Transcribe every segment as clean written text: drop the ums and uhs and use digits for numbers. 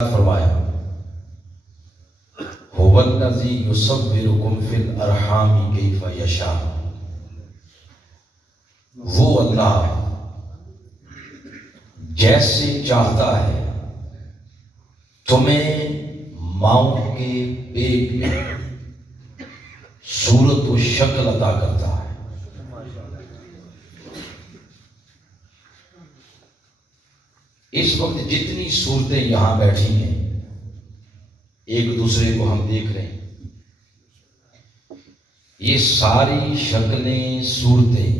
فرمایا هو الذی یصورکم فی الارحام کیف یشاء، وہ اللہ جیسے چاہتا ہے تمہیں ماؤں کے پیٹ میں صورت و شکل عطا کرتا ہے۔ اس وقت جتنی صورتیں یہاں بیٹھی ہیں ایک دوسرے کو ہم دیکھ رہے ہیں، یہ ساری شکلیں صورتیں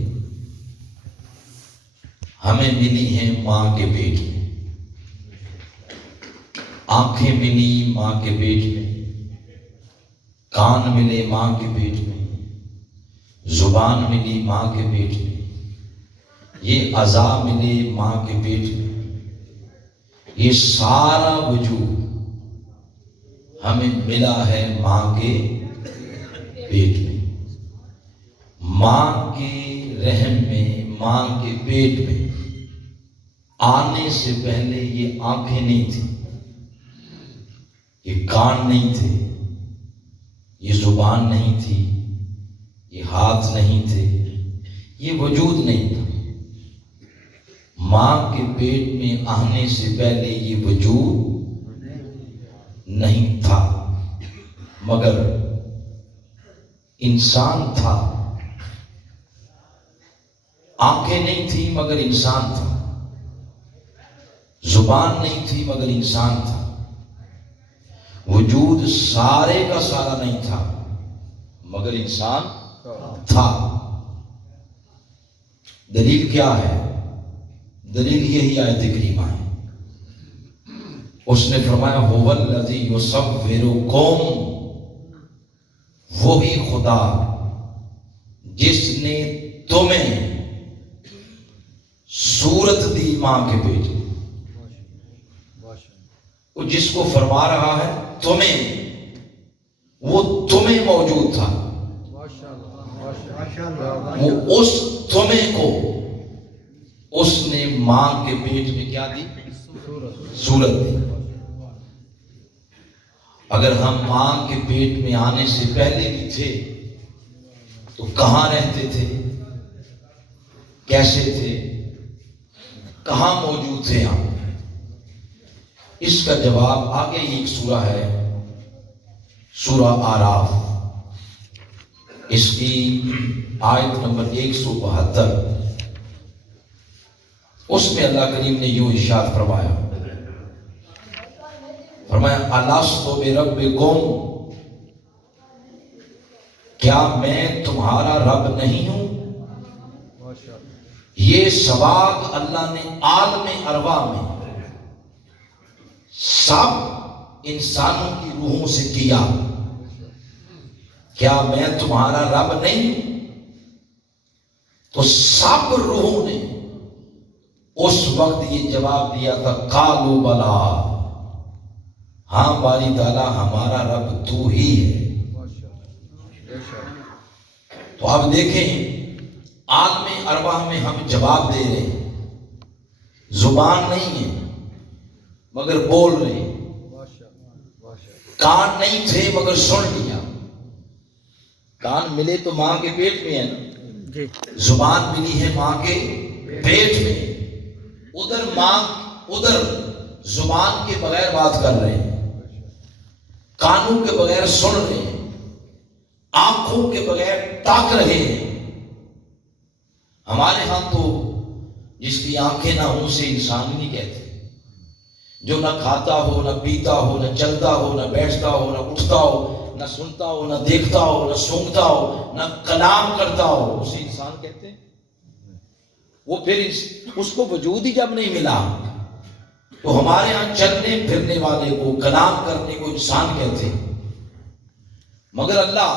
ہمیں ملی ہیں ماں کے پیٹ میں۔ آنکھیں ملی ماں کے پیٹ میں، کان ملے ماں کے پیٹ میں، زبان ملی ماں کے پیٹ میں، یہ اعضاء ملے ماں کے پیٹ میں۔ یہ سارا وجود ہمیں ملا ہے ماں کے پیٹ میں۔ ماں کے رحم میں، ماں کے پیٹ میں آنے سے پہلے یہ آنکھیں نہیں تھیں، یہ کان نہیں تھے، یہ زبان نہیں تھی، یہ ہاتھ نہیں تھے، یہ وجود نہیں تھا۔ ماں کے پیٹ میں آنے سے پہلے یہ وجود نہیں تھا، مگر انسان تھا۔ آنکھیں نہیں تھی مگر انسان تھا، زبان نہیں تھی مگر انسان تھا، وجود سارے کا سارا نہیں تھا مگر انسان تھا۔ دلیل کیا ہے؟ دلیل یہی آیت کریمہ ہے۔ اس نے فرمایا هو الذی یصورکم، وہی خدا جس نے تمہیں صورت دی ماں کے پیٹ میں۔ وہ جس کو فرما رہا ہے تمہیں، وہ تمہیں موجود تھا، وہ اس تمہیں کو اس نے ماں کے پیٹ میں کیا دی؟ صورت دی۔ اگر ہم ماں کے پیٹ میں آنے سے پہلے بھی تھے تو کہاں رہتے تھے، کیسے تھے، کہاں موجود تھے ہم؟ اس کا جواب آگے ہی ایک سورہ ہے، سورہ اعراف، اس کی آیت نمبر 172۔ اس میں اللہ کریم نے یوں ارشاد فرمایا، الست بربکم، کیا میں تمہارا رب نہیں ہوں؟ یہ سوال اللہ نے عالم ارواح میں سب انسانوں کی روحوں سے کیا، کیا میں تمہارا رب نہیں ہوں؟ تو سب روحوں نے اس وقت یہ جواب دیا تھا، قالوا بلا، ہاں باری تعالیٰ ہمارا رب تو ہی ہے۔ تو اب دیکھیں عالم ارواح میں ہم جواب دے رہے ہیں، زبان نہیں ہے مگر بول رہے ہیں، کان نہیں تھے مگر سن لیا۔ کان ملے تو ماں کے پیٹ میں ہے نا، زبان ملی ہے ماں کے پیٹ میں، ادھر زبان کے بغیر بات کر رہے ہیں، کانوں کے بغیر سن رہے ہیں، آنکھوں کے بغیر تاک رہے ہیں۔ ہمارے ہاں تو جس کی آنکھیں نہ ہوں اسے انسان نہیں کہتے، جو نہ کھاتا ہو، نہ پیتا ہو، نہ چلتا ہو، نہ بیٹھتا ہو، نہ اٹھتا ہو، نہ سنتا ہو، نہ دیکھتا ہو، نہ سونگتا ہو، نہ کلام کرتا ہو، اسے انسان کہتے ہیں۔ وہ پھر اس کو وجود ہی جب نہیں ملا تو ہمارے ہاں چلنے پھرنے والے کو، کلام کرنے کو انسان کہتے ہیں، مگر اللہ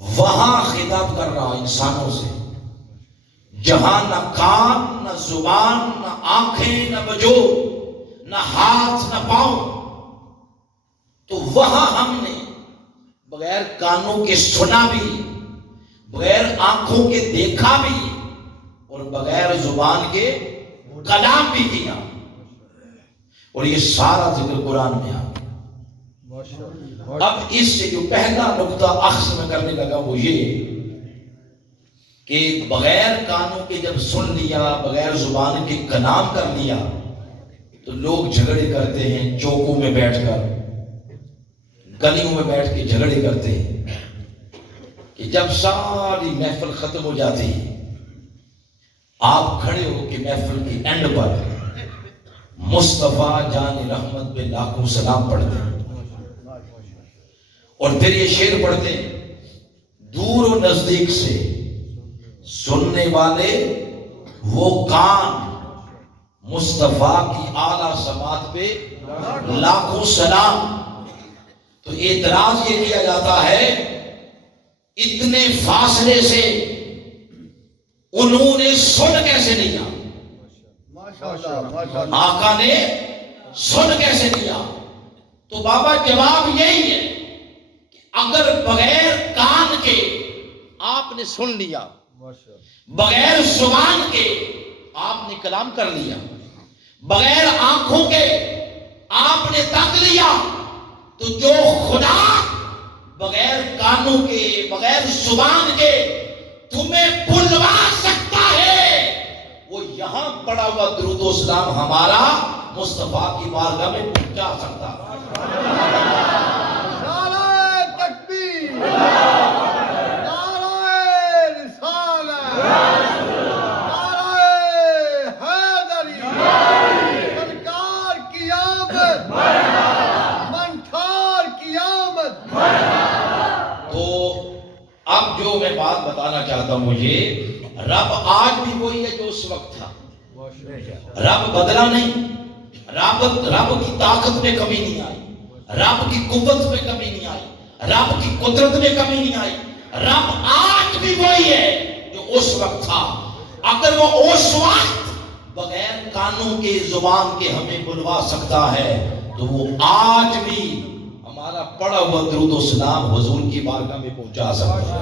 وہاں خطاب کر رہا انسانوں سے جہاں نہ کان، نہ زبان، نہ آنکھیں، نہ وجود، نہ ہاتھ، نہ پاؤں۔ تو وہاں ہم نے بغیر کانوں کے سنا بھی، بغیر آنکھوں کے دیکھا بھی، اور بغیر زبان کے کلام بھی کیا۔ اور یہ سارا ذکر قرآن میں آ گیا۔ اب اس سے جو پہلا نقطہ اخذ میں کرنے لگا وہ یہ کہ بغیر کانوں کے جب سن لیا، بغیر زبان کے کلام کر لیا، تو لوگ جھگڑے کرتے ہیں چوکوں میں بیٹھ کر، گلیوں میں بیٹھ کے جھگڑے کرتے ہیں کہ جب ساری محفل ختم ہو جاتی آپ کھڑے ہو کے محفل کی اینڈ پر مصطفیٰ جان رحمت پہ لاکھوں سلام پڑھتے ہیں اور پھر یہ شعر پڑھتے ہیں، دور و نزدیک سے سننے والے وہ کان، مصطفیٰ کی اعلیٰ سماعت پہ لاکھوں سلام۔ تو اعتراض یہ کیا جاتا ہے اتنے فاصلے سے انہوں نے سن کیسے لیا، آقا نے سن کیسے لیا؟ تو بابا جواب یہی ہے کہ اگر بغیر کان کے آپ نے سن لیا، بغیر زبان کے آپ نے کلام کر لیا، بغیر آنکھوں کے آپ نے تک لیا، تو جو خدا بغیر کانوں کے، بغیر زبان کے تمہیں بلوا سکتا ہے، وہ یہاں پڑا ہوا درود و سلام ہمارا مصطفیٰ کی بارگاہ میں پہنچا سکتا ہے۔ نعرہ تکبیر، نعرہ رسالت، نعرہ حیدری، سرکار کی آمد، منٹھار کی آمد۔ تو اب جو میں بات بتانا چاہتا ہوں یہ، رب آج بھی وہی ہے جو اس وقت تھا، رب بدلا نہیں، رب کی طاقت میں کمی نہیں آئی، رب کی قوت میں کمی نہیں آئی، رب کی قدرت میں کمی نہیں آئی، رب آج بھی وہی ہے جو اس وقت تھا۔ اگر وہ اس وقت بغیر کانوں کے، زبان کے ہمیں بلوا سکتا ہے، تو وہ آج بھی ہمارا پڑھا ہوا درود و سلام حضور کی بارگاہ میں پہنچا سکتا ہے۔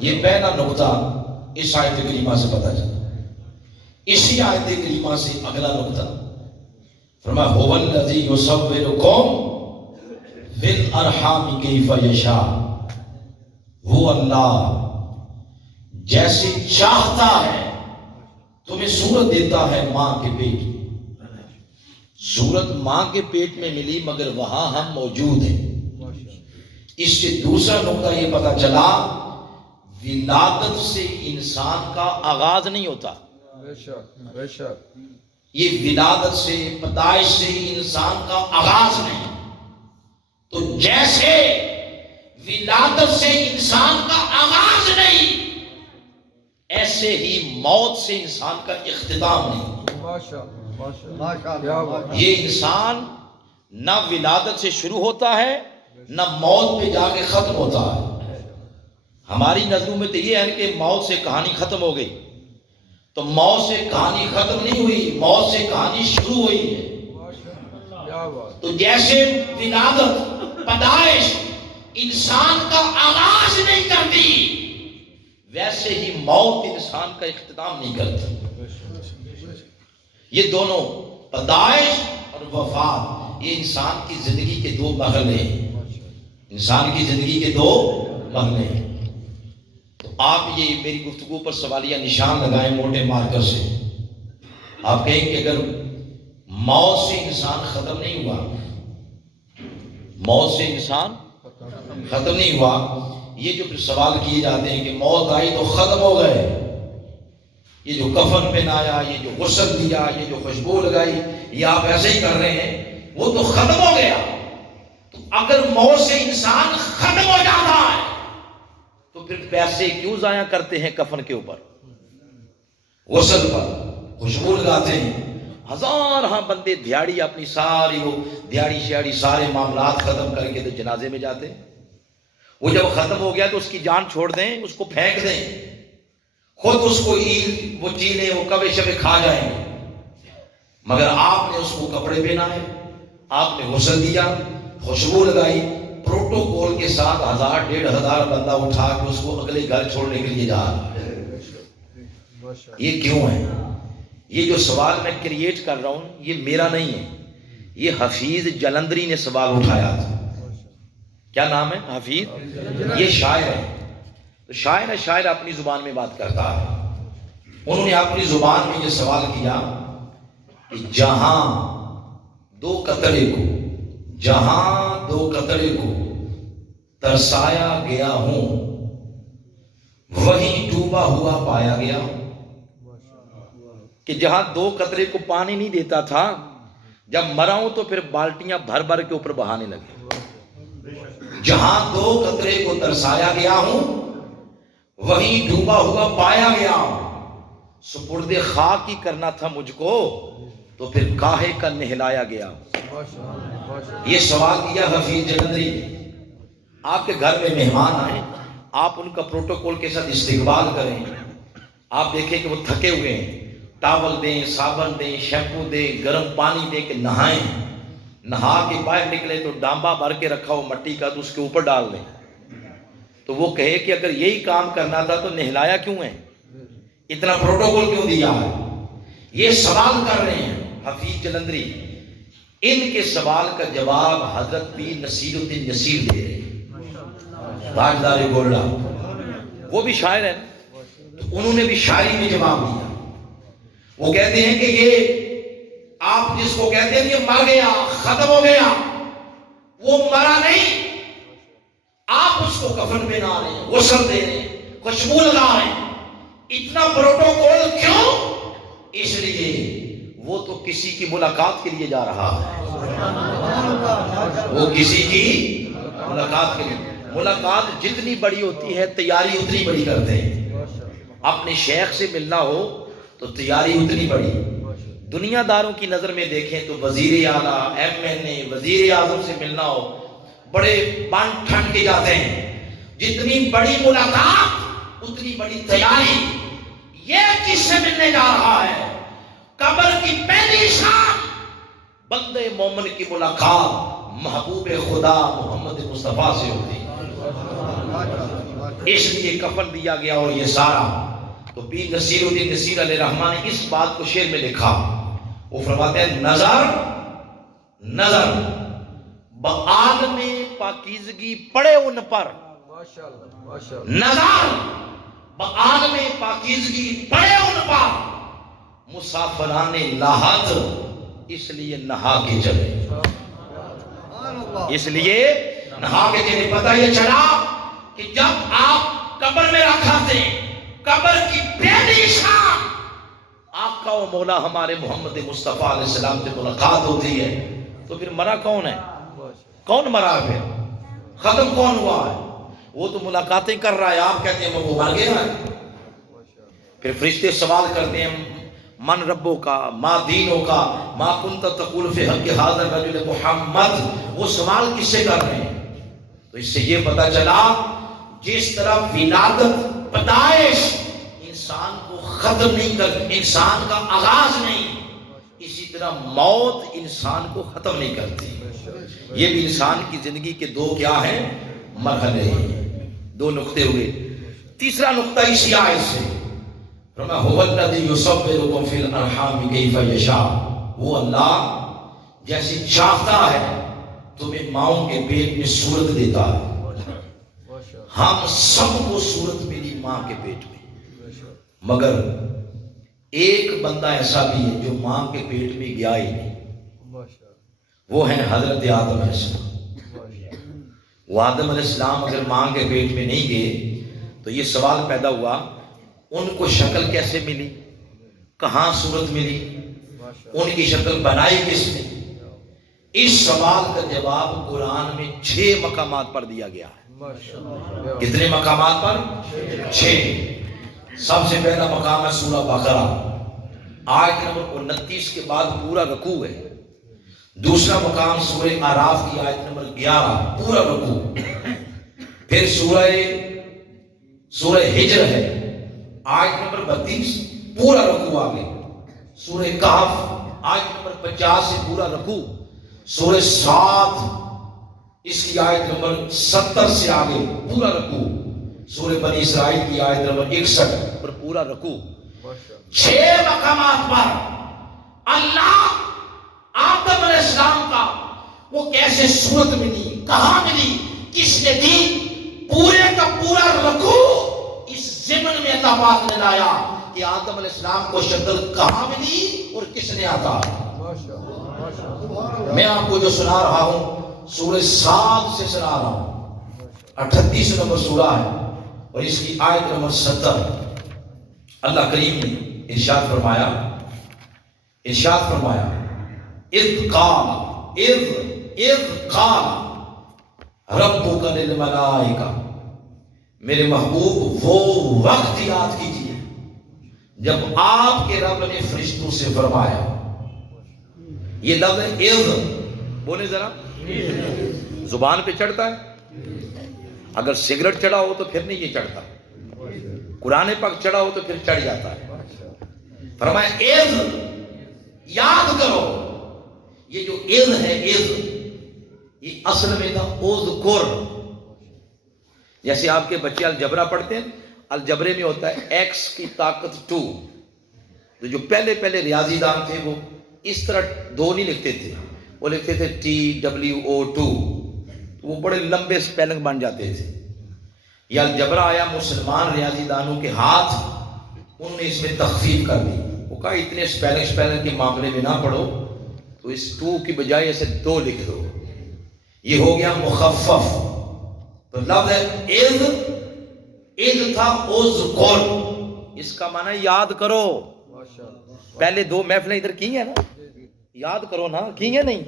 یہ پہلا نقطہ اس آیت کریمہ سے پتہ چلا۔ اسی آیت کریمہ سے اگلا نقطہ فرمایا هو الذی یصورکم فی الارحام کیف یشاء، وہ اللہ جیسے چاہتا ہے تمہیں صورت دیتا ہے ماں کے پیٹ میں۔ صورت ماں کے پیٹ میں ملی مگر وہاں ہم موجود ہیں۔ اس سے دوسرا نقطہ یہ پتہ چلا ولادت سے انسان کا آغاز نہیں ہوتا، بے شک یہ ولادت سے، پیدائش سے انسان کا آغاز نہیں۔ تو جیسے ولادت سے انسان کا آغاز نہیں، ایسے ہی موت سے انسان کا اختتام نہیں۔ یہ انسان نہ ولادت سے شروع ہوتا ہے نہ موت پہ جا کے ختم ہوتا ہے۔ ہماری نظروں میں تو یہ ہے کہ موت سے کہانی ختم ہو گئی، تو موت سے کہانی ختم نہیں ہوئی، موت سے کہانی شروع ہوئی ہے۔ تو جیسے ولادت، پیدائش انسان کا آغاز نہیں کرتی، ویسے ہی موت انسان کا اختتام نہیں کرتی۔ یہ دونوں پیدائش اور وفات، یہ انسان کی زندگی کے دو مرحلے ہیں، انسان کی زندگی کے دو مرحلے ہیں۔ تو آپ یہ میری گفتگو پر سوالیہ نشان لگائیں موٹے مارکر سے۔ آپ کہیں کہ اگر موت سے انسان ختم نہیں ہوا، موت سے انسان ختم نہیں ہوا، یہ جو پھر سوال کیے جاتے ہیں کہ موت آئی تو ختم ہو گئے، یہ جو کفن پہنایا، یہ جو غسل دیا، یہ جو خوشبو لگائی، یہ آپ ایسے ہی کر رہے ہیں، وہ تو ختم ہو گیا۔ تو اگر موت سے انسان ختم ہو جاتا ہے تو پھر پیسے کیوں ضائع کرتے ہیں کفن کے اوپر، غسل پر، خوشبو لگاتے ہیں؟ ہزاراں بندے دیہڑی اپنی ساری وہ دیہڑی شیاڑی سارے معاملات ختم کر کے تو جنازے میں جاتے ہیں۔ وہ جب ختم ہو گیا تو اس کی جان چھوڑ دیں، اس کو پھینک دیں، خود اس کو وہ چیلیں، وہ کبے شبے کھا جائیں گے، مگر آپ نے اس کو کپڑے پہنائے، آپ نے غسل دیا، خوشبو لگائی، پروٹوکول کے ساتھ 1000-1500 بندہ اٹھا کے اس کو اگلے گھر چھوڑنے کے لیے جا رہا ہے۔ یہ کیوں ہے؟ یہ جو سوال میں کریٹ کر رہا ہوں یہ میرا نہیں ہے، یہ حفیظ جلندری نے سوال اٹھایا تھا. کیا نام ہے؟ حفیظ. یہ شاعر ہے، تو شاعر ہے، شاعر اپنی زبان میں بات کرتا ہے. انہوں نے اپنی زبان میں یہ سوال کیا کہ جہاں دو قطرے کو ترسایا گیا ہوں وہیں ڈوبا ہوا پایا گیا. کہ جہاں 2 قطرے کو پانی نہیں دیتا تھا، جب مرا ہوں تو پھر بالٹیاں بھر بھر کے اوپر بہانے لگے. جہاں 2 قطرے کو ترسایا گیا ہوں وہیں ڈوبا ہوا پایا گیا. سپرد خاک ہی کرنا تھا مجھ کو تو پھر کاہے کا نہلایا گیا. یہ سوال کیا حفیظ جلندری نے. آپ کے گھر میں مہمان آئیں، آپ ان کا پروٹوکول کے ساتھ استقبال کریں. آپ دیکھیں کہ وہ تھکے ہوئے ہیں، ٹاول دیں، صابن دیں، شیمپو دیں، گرم پانی دیں کہ نہائیں. نہا کے باہر نکلے تو ڈانبا بھر کے رکھا ہو مٹی کا تو اس کے اوپر ڈال دیں. تو وہ کہے کہ اگر یہی کام کرنا تھا تو نہلایا کیوں ہے، اتنا پروٹوکول کیوں دیا ہے. یہ سوال کر رہے ہیں حفیظ جلندری. ان کے سوال کا جواب حضرت پیر نصیر الدین نصیر دے رہے ہیں، تاجدار گولڑا. وہ بھی شاعر ہیں، تو انہوں نے بھی شاعری میں جواب دیا. وہ کہتے ہیں کہ یہ آپ جس کو کہتے ہیں یہ مر گیا، ختم ہو گیا، وہ مرا نہیں. آپ اس کو کفن پہنا رہے ہیں، غسل دے رہے ہیں، خوشبو لگا رہے ہیں. اتنا پروٹوکول کیوں؟ اس لیے وہ تو کسی کی ملاقات کے لیے جا رہا ہے. وہ کسی کی ملاقات کے لیے. ملاقات جتنی بڑی ہوتی ہے تیاری اتنی بڑی کرتے ہیں. اپنے شیخ سے ملنا ہو تو تیاری اتنی بڑی. دنیا داروں کی نظر میں دیکھیں تو وزیر اعلیٰ، MNA، وزیر اعظم سے ملنا ہو بڑے بن ٹھن کے جاتے ہیں. جتنی بڑی ملاقات اتنی بڑی تیاری. یہ کس سے ملنے جا رہا ہے؟ قبر کی پہلی شام بندے مومن کی ملاقات محبوب خدا محمد مصطفیٰ سے ہوتی. اس لیے کفن دیا گیا. اور یہ سارا تو پیر نصیر الدین نصیر علیہ رحمٰن نے اس بات کو شعر میں لکھا. وہ فرماتے ہیں نظر بعالم پاکیزگی پڑے ان پر. نظر بعالم پاکیزگی پڑے ان پر، مسافران لاحت اس لیے نہا کے چلے. اس لیے نہا کے چلے. پتہ یہ چلا کہ جب آپ قبر میں رکھا تھے، قبر کی پہلی شام آقا و مولا ہمارے محمد مصطفیٰ علیہ السلام سے ملاقات ہوتی ہے، تو پھر مرا کون ہے؟ کون مرا ہے؟ ختم کون ہوا ہے؟ وہ تو ملاقاتیں کر رہا ہے. آپ کہتے ہیں وہ مر گیا ہے. پھر فرشتے سوال کرتے ہیں من ربوں کا، ما دینوں کا، ما کنت تقول فی حق ھذا الرجل محمد. وہ سوال کس سے کر رہے ہیں؟ تو اس سے یہ پتہ چلا جس طرح ولادت پیدائش انسان کو ختم نہیں کر، انسان کا آغاز نہیں، اسی طرح موت انسان کو ختم نہیں کرتی. یہ بھی انسان کی زندگی کے 2 کیا ہیں؟ مرحلے. 2 نقطے ہوئے. تیسرا نقطہ اسی آیت سے فرمایا هو الذی یصورکم فی الارحام کیف یشاء. وہ اللہ جیسے چاہتا ہے تمہیں ماؤں کے پیٹ میں صورت دیتا ہے. ہم سب کو صورت ملی ماں کے پیٹ میں، مگر ایک بندہ ایسا بھی ہے جو ماں کے پیٹ میں گیا ہی نہیں. وہ ہے حضرت آدم علیہ السلام. وہ آدم علیہ السلام اگر ماں کے پیٹ میں نہیں گئے تو یہ سوال پیدا ہوا ان کو شکل کیسے ملی، کہاں صورت ملی، ان کی شکل بنائی کس نے؟ اس سوال کا جواب قرآن میں 6 مقامات پر دیا گیا ہے. کتنے مقامات پر؟ 6. سب سے پہلا مقام ہے سورہ بقرہ، آیت نمبر 29 کے بعد پورا رکوع ہے. دوسرا مقام سورہ اعراف کی آیت نمبر 11 پورا رکوع. پھر سورہ ہجر ہے آیت نمبر 32 پورا رکوع آگے. سورہ کہف آیت نمبر 50 سے پورا رکوع. سورہ سعد اس کی آیت نمبر 70 سے آگے پورا رکوع. سورہ بنی اسرائیل کی آیت نمبر 61 پر پورا رکوع. 6 مقامات پر اللہ آدم علیہ السلام کا وہ کیسے صورت ملی، کہاں ملی، کس نے دی، پورے کا پورا رکوع اس ضمن میں اللہ پاک نے لایا کہ آدم علیہ السلام کو شکل کہاں ملی اور کس نے عطا۔ میں آپ کو جو سنا رہا ہوں سورہ صاد سے سنا رہا ہوں، 38 نمبر سورہ ہے اور اس کی آیت نمبر 70۔ اللہ کریم نے ارشاد فرمایا اذ قال ربک للملائکہ، میرے محبوب وہ وقت یاد کیجئے جب آپ کے رب نے فرشتوں سے فرمایا۔ یہ لفظ اذ بولے ذرا، زبان پہ چڑھتا ہے، اگر سگریٹ چڑھا ہو تو پھر نہیں یہ چڑھتا، قرآن پاک چڑھا ہو تو پھر چڑھ جاتا ہے۔ فرمایا اذ، یاد کرو۔ یہ جو اذ ہے، اذ یہ اصل میں تھا اذکر۔ جیسے آپ کے بچے الجبرا پڑھتے ہیں، الجبرے میں ہوتا ہے ایکس کی طاقت 2، تو جو پہلے ریاضی دان تھے وہ اس طرح 2 نہیں لکھتے تھے، وہ لکھتے تھے TWO2، وہ بڑے لمبے سپیلنگ بن جاتے تھے۔ یہ الجبرا آیا مسلمان ریاضی دانوں کے ہاتھ، انہوں نے اس میں تخفیف کر دی، وہ کہا اتنے سپیلنگ کے معاملے میں نہ پڑھو، تو اس 2 کی بجائے اسے 2 لکھ دو، یہ ہو گیا مخفف۔ تو لفظ اذ تھا اذکر، اس کا معنی یاد کرو۔ پہلے 2 محفلیں ادھر کی ہیں نا، یاد کرو نا، کی ہیں نہیں؟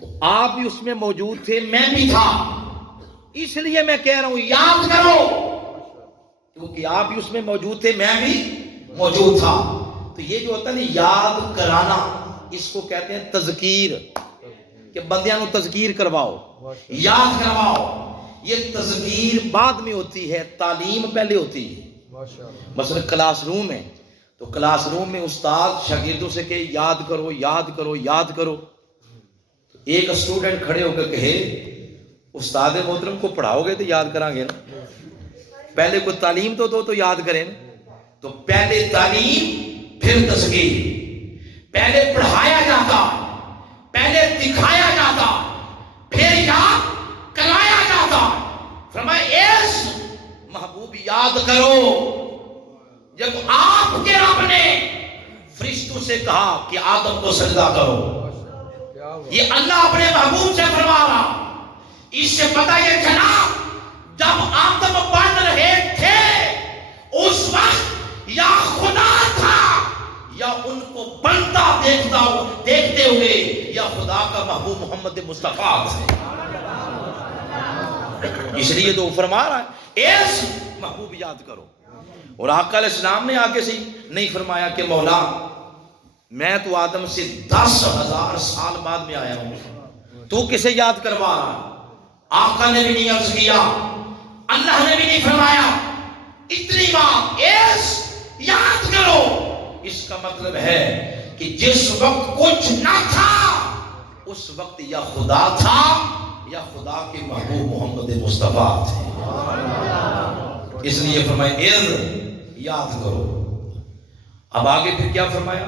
تو آپ بھی اس میں موجود تھے، میں بھی تھا، اس لیے میں کہہ رہا ہوں یاد کرو، کیونکہ آپ بھی اس میں موجود تھے، میں بھی موجود تھا۔ تو یہ جو ہوتا ہے نا یاد کرانا، اس کو کہتے ہیں تذکیر، کہ بندیاں کو تذکیر کرواؤ، یاد کرواؤ۔ یہ تذکیر بعد میں ہوتی ہے، تعلیم پہلے ہوتی ہے۔ مثلا کلاس روم ہے تو کلاس روم میں استاد شاگردوں سے کہ یاد کرو یاد کرو یاد کرو، تو ایک اسٹوڈنٹ کھڑے ہو کر کہے استاد محترم کو پڑھاؤ گے تو یاد کریں گے نا، پہلے کوئی تعلیم تو دو تو یاد کریں نا۔ تو پہلے تعلیم پھر تذکیر، پہلے پڑھایا جاتا، پہلے دکھایا جاتا، پھر یاد کرایا جاتا۔ فرمایا اس محبوب یاد کرو جب آپ کے رب نے فرشتوں سے کہا کہ آدم کو سجدہ کرو۔ یہ اللہ اپنے محبوب سے فرما رہا، اس سے پتہ یہ چلا جب آدم بن رہے تھے اس وقت یا خدا تھا یا ان کو بنتا دیکھتے ہوئے یا خدا کا محبوب محمد مصطفیٰ تھے۔ اس لیے تو فرما رہا ہے اس محبوب یاد کرو۔ اور آقا علیہ السلام نے آگے سے نہیں فرمایا کہ مولا میں تو آدم سے 10,000 سال بعد میں آیا ہوں، تو کسے یاد کروا رہا؟ آقا نے بھی نہیں عرض کیا، اللہ نے بھی نہیں فرمایا اتنی بات اس یاد کرو۔ اس کا مطلب ہے کہ جس وقت کچھ نہ تھا اس وقت یا خدا تھا یا خدا کے محبوب محمد مصطفیٰ تھے، اس لیے فرمایا اذ یاد کرو۔ اب آگے پھر کیا فرمایا؟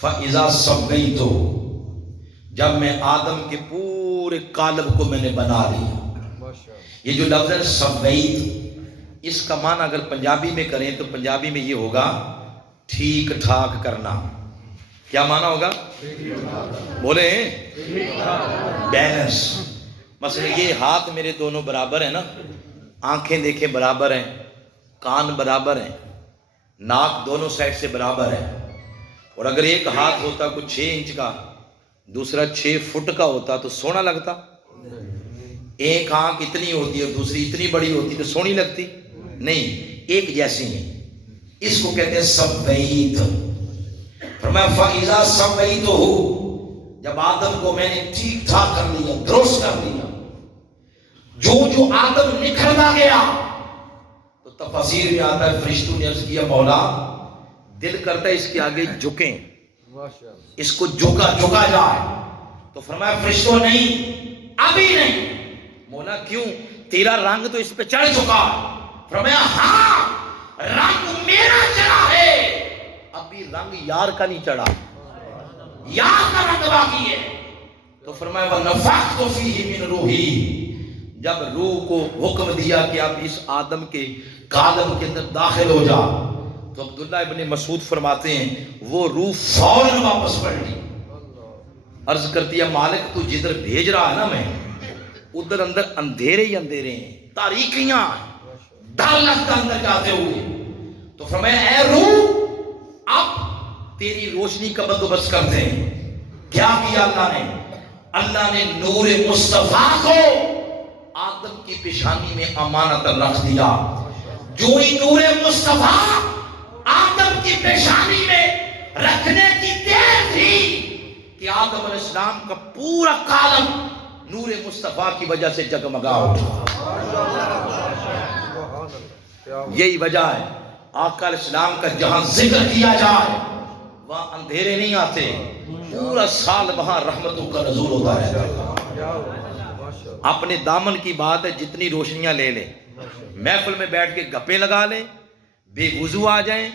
فَإِذَا سَوَّيْتُ، جب میں آدم کے پورے قالب کو میں نے بنا لیا۔ یہ جو لفظ ہے سویت، اس کا معنی اگر پنجابی میں کریں تو پنجابی میں یہ ہوگا ٹھیک ٹھاک کرنا۔ کیا معنی ہوگا؟ بولے بیلنس۔ مثلا یہ ہاتھ میرے دونوں برابر ہیں نا، آنکھیں دیکھیں برابر ہیں، کان برابر ہیں، ناک دونوں سائڈ سے برابر ہے، اور اگر ایک ہاتھ ہوتا کوئی 6 انچ کا دوسرا 6 فٹ کا ہوتا تو سونا لگتا؟ ایک آنکھ اتنی ہوتی ہے اور دوسری اتنی بڑی ہوتی تو سونی لگتی؟ نہیں، ایک جیسی ہیں۔ اس کو کہتے ہیں سویت۔ فرمایا فَإِذَا سَوَّيْتُهُ، جب آدم کو میں نے ٹھیک ٹھاک کر لیا، درست کر لیا، جو آدم نکھرتا گیا، تو تفاسیر میں آتا ہے فرشتوں نے عرض کیا مولا دل کرتا ہے اس کے آگے جھکیں، اس کو جھکا جائے، تو فرمایا فرشتوں نہیں، ابھی نہیں۔ مولا کیوں؟ تیرا رنگ تو اس پہ چڑھ چکا۔ فرمایا ہاں رنگ میرا چڑھا ہے ابھی رنگ یار کا نہیں چڑھا، یار کا رنگ باقی ہے۔ تو فرمایا وَنَفَخْتُ فِيهِ مِنْ رُوحِي، جب روح کو حکم دیا کہ اب اس آدم کے قالب کے اندر داخل ہو جا، تو عبداللہ ابن مسعود فرماتے ہیں وہ روح فوراً واپس پلٹی، عرض کرتی ہے مالک تو جدھر بھیج رہا ہے نا میں، ادھر اندر اندھیرے ہی اندھیرے ہیں، تاریکیاں، ڈر لگتا اندر جاتے ہوئے۔ تو فرمایا اے روح اب تیری روشنی کا بندوبست کرتے ہیں۔ کیا کیا اللہ نے نور مصطفیٰ کو آدم کی پیشانی میں امانت رکھ دیا۔ جو ہی نور مصطفیٰ آدم کی پیشانی میں رکھنے کی دیر تھی کہ آدم علیہ السلام کا پورا کالم نور مصطفیٰ کی وجہ سے جگمگا اٹھا۔ یہی وجہ ہے آقا علیہ السلام کا جہاں ذکر کیا جائے وہاں اندھیرے نہیں آتے، پورا سال وہاں رحمتوں کا نزول ہوتا رہتا ہے۔ اپنے دامن کی بات ہے، جتنی روشنیاں لے لیں، محفل میں بیٹھ کے گپے لگا لیں، بے وضو آ جائیں،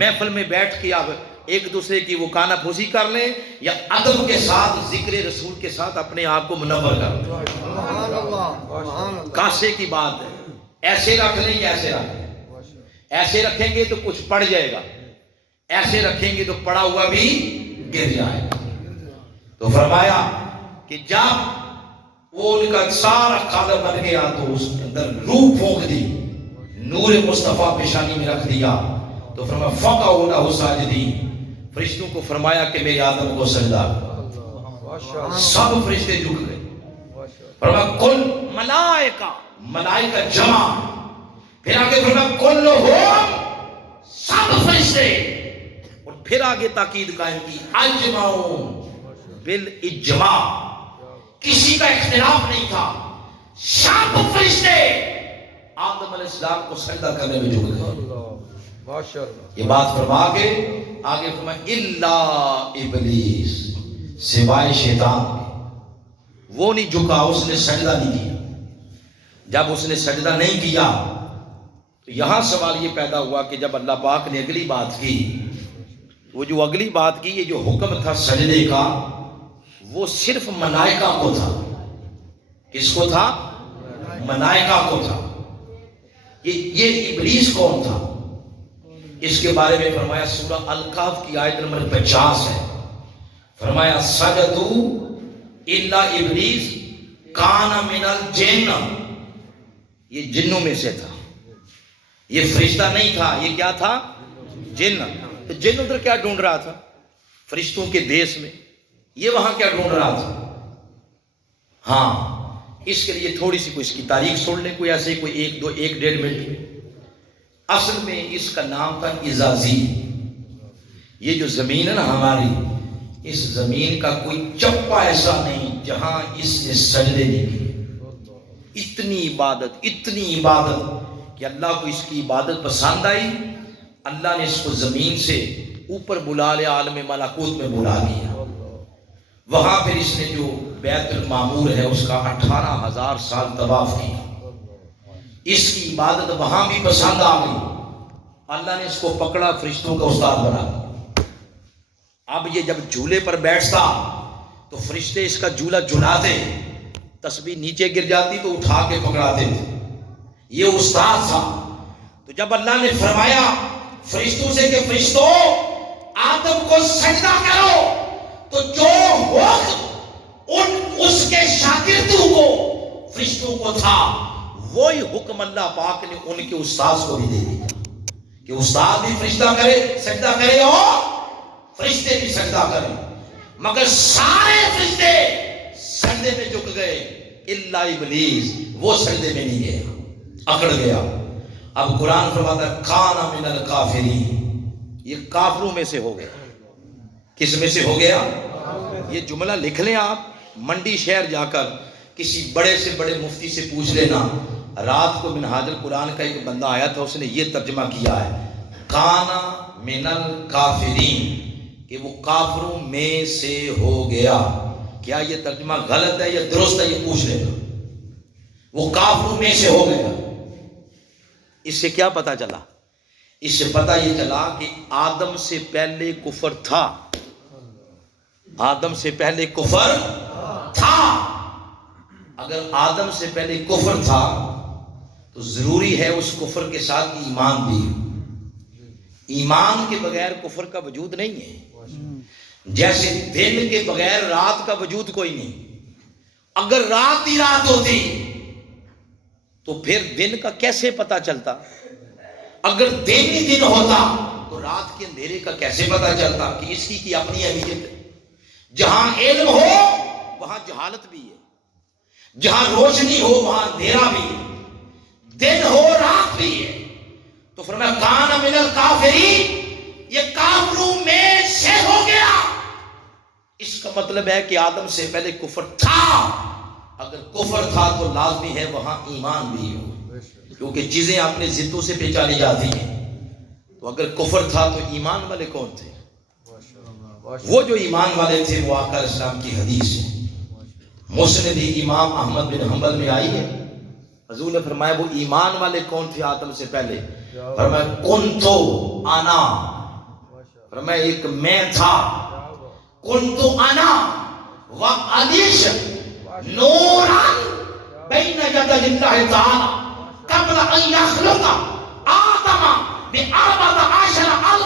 محفل میں بیٹھ کے آپ ایک دوسرے کی وہ کانا پھوسی کر لیں، یا ادب کے ساتھ ذکر رسول کے ساتھ اپنے آپ کو منور کر لیں۔ کاسے کی بات ہے، ایسے رکھ لیں یا ایسے رکھ لیں۔ ایسے رکھیں گے تو کچھ پڑ جائے گا، ایسے رکھیں گے تو پڑا ہوا بھی گر جائے گا۔ تو فرمایا کہ جب وہ ان کا سارا قالب بن گیا تو اس کے اندر روح پھونک دی، نور مصطفیٰ پیشانی میں رکھ دیا۔ تو فرمایا فَقَعُوا لَهُ سَاجِدِينَ، فرشتوں کو فرمایا کہ میرے آدم کو سجدہ کرو۔ سب فرشتے جھک گئے۔ فرمایا کل ملائکہ، ملائکہ جمع، پھر آگے فرمایا کلہم، سب فرشتے، اور پھر آگے تاکید قائم کی اجمعون بالاجماع، کسی کا اختلاف نہیں تھا، سب فرشتے آدم علیہ السلام کو سجدہ کرنے میں جھک گئے۔ یہ بات فرما کے آگے فرمایا الا ابلیس، سوائے شیطان کے، وہ نہیں جھکا، اس نے سجدہ نہیں کیا۔ جب اس نے سجدہ نہیں کیا تو یہاں سوال یہ پیدا ہوا کہ جب اللہ پاک نے اگلی بات کی، وہ جو اگلی بات کی، یہ جو حکم تھا سجدے کا، وہ صرف ملائکہ کو تھا۔ کس کو تھا؟ ملائکہ کو تھا۔ یہ ابلیس کون تھا؟ اس کے بارے میں فرمایا سورہ الکہف کی آیت نمبر 50 ہے، فرمایا سجدوا الا ابلیس کان من الجن، یہ جنوں میں سے تھا، یہ فرشتہ نہیں تھا، یہ کیا تھا؟ جن۔ تو جن ادھر کیا ڈھونڈ رہا تھا؟ فرشتوں کے دیس میں، یہ وہاں کیا ڈھونڈ رہا تھا؟ ہاں، اس کے لیے تھوڑی سی کوئی اس کی تاریخ سن لیں، کوئی ایسے کوئی ایک ڈیڑھ منٹ میں۔ اصل میں اس کا نام تھا ازازیل۔ یہ جو زمین ہے نا ہماری، اس زمین کا کوئی چپا ایسا نہیں جہاں اس نے سجدے نہیں کیے۔ اتنی عبادت کہ اللہ کو اس کی عبادت پسند آئی، اللہ نے اس کو زمین سے اوپر بلا لیا، عالم ملکوت میں بلا لیا۔ وہاں پھر اس نے جو بیت المعمور ہے اس کا 18,000 سال طواف کیا۔ اس کی عبادت وہاں بھی پسند آ گئی، اللہ نے اس کو پکڑا، فرشتوں کا استاد بنا دیا۔ اب یہ جب جھولے پر بیٹھتا تو فرشتے اس کا جھولا جھلاتے، تسبیح نیچے گر جاتی تو اٹھا کے پکڑاتے تھے، یہ استاد تھا۔ تو جب اللہ نے فرمایا فرشتوں سے کہ فرشتوں آدم کو سجدہ کرو، تو جو حکم اس کے شاگردوں کو، فرشتوں کو تھا، وہی حکم اللہ پاک نے ان کے استاد کو بھی دے دیا کہ استاد بھی فرشتہ کرے، سجدہ کرے، اور فرشتے بھی سجدہ کریں۔ مگر سارے فرشتے سجدے میں جھک گئے، الا ابلیس، وہ سجدے میں نہیں گیا، اکڑ گیا۔ اب قرآن فرماتا ہے کان من الکافرین، یہ کافروں میں سے ہو گیا۔ کس میں سے ہو گیا؟ یہ جملہ لکھ لیں آپ، منڈی شہر جا کر کسی بڑے سے بڑے مفتی سے پوچھ لینا۔ رات کو منہاج القرآن کا ایک بندہ آیا تھا، اس نے یہ ترجمہ کیا ہے کان من الکافرین، کہ وہ کافروں میں سے ہو گیا۔ کیا یہ ترجمہ غلط ہے یا درست ہے؟ یہ پوچھ لینا۔ وہ کافروں میں سے ہو گیا۔ اس سے کیا پتا چلا؟ اس سے پتہ یہ چلا کہ آدم سے پہلے کفر تھا، آدم سے پہلے کفر تھا۔ اگر آدم سے پہلے کفر تھا تو ضروری ہے اس کفر کے ساتھ ایمان بھی ہو۔ ایمان کے بغیر کفر کا وجود نہیں ہے، جیسے دن کے بغیر رات کا وجود کوئی نہیں۔ اگر رات ہی رات ہوتی تو پھر دن کا کیسے پتہ چلتا؟ اگر دن ہی دن ہوتا تو رات کے اندھیرے کا کیسے پتہ چلتا کہ اس کی اپنی اہمیت ہے؟ جہاں علم ہو وہاں جہالت بھی ہے، جہاں روشنی ہو وہاں اندھیرا بھی ہے، دن ہو رات بھی ہے۔ تو فرمایا کان من الکافرین، یہ کافروں میں سے ہو گیا۔ اس کا مطلب ہے کہ آدم سے پہلے کفر تھا۔ اگر کفر تھا تو لازمی ہے وہاں ایمان بھی ہو، کیونکہ چیزیں اپنے ضدوں سے پہچانی جاتی ہیں۔ تو اگر کفر تھا تو ایمان والے کون تھے؟ وہ جو ایمان والے تھے وہ آقا علیہ السلام کی حدیث ہے، مسند امام احمد بن حنبل میں آئی ہے۔ حضور نے فرمایا وہ ایمان والے کون تھے آدم سے پہلے؟ فرمایا کنتو انا، فرمایا ایک میں تھا، کنتو انا وعلیش نورا بین یدی اللہ تعالی قبل ان یخلق آدم ب14,000 عام۔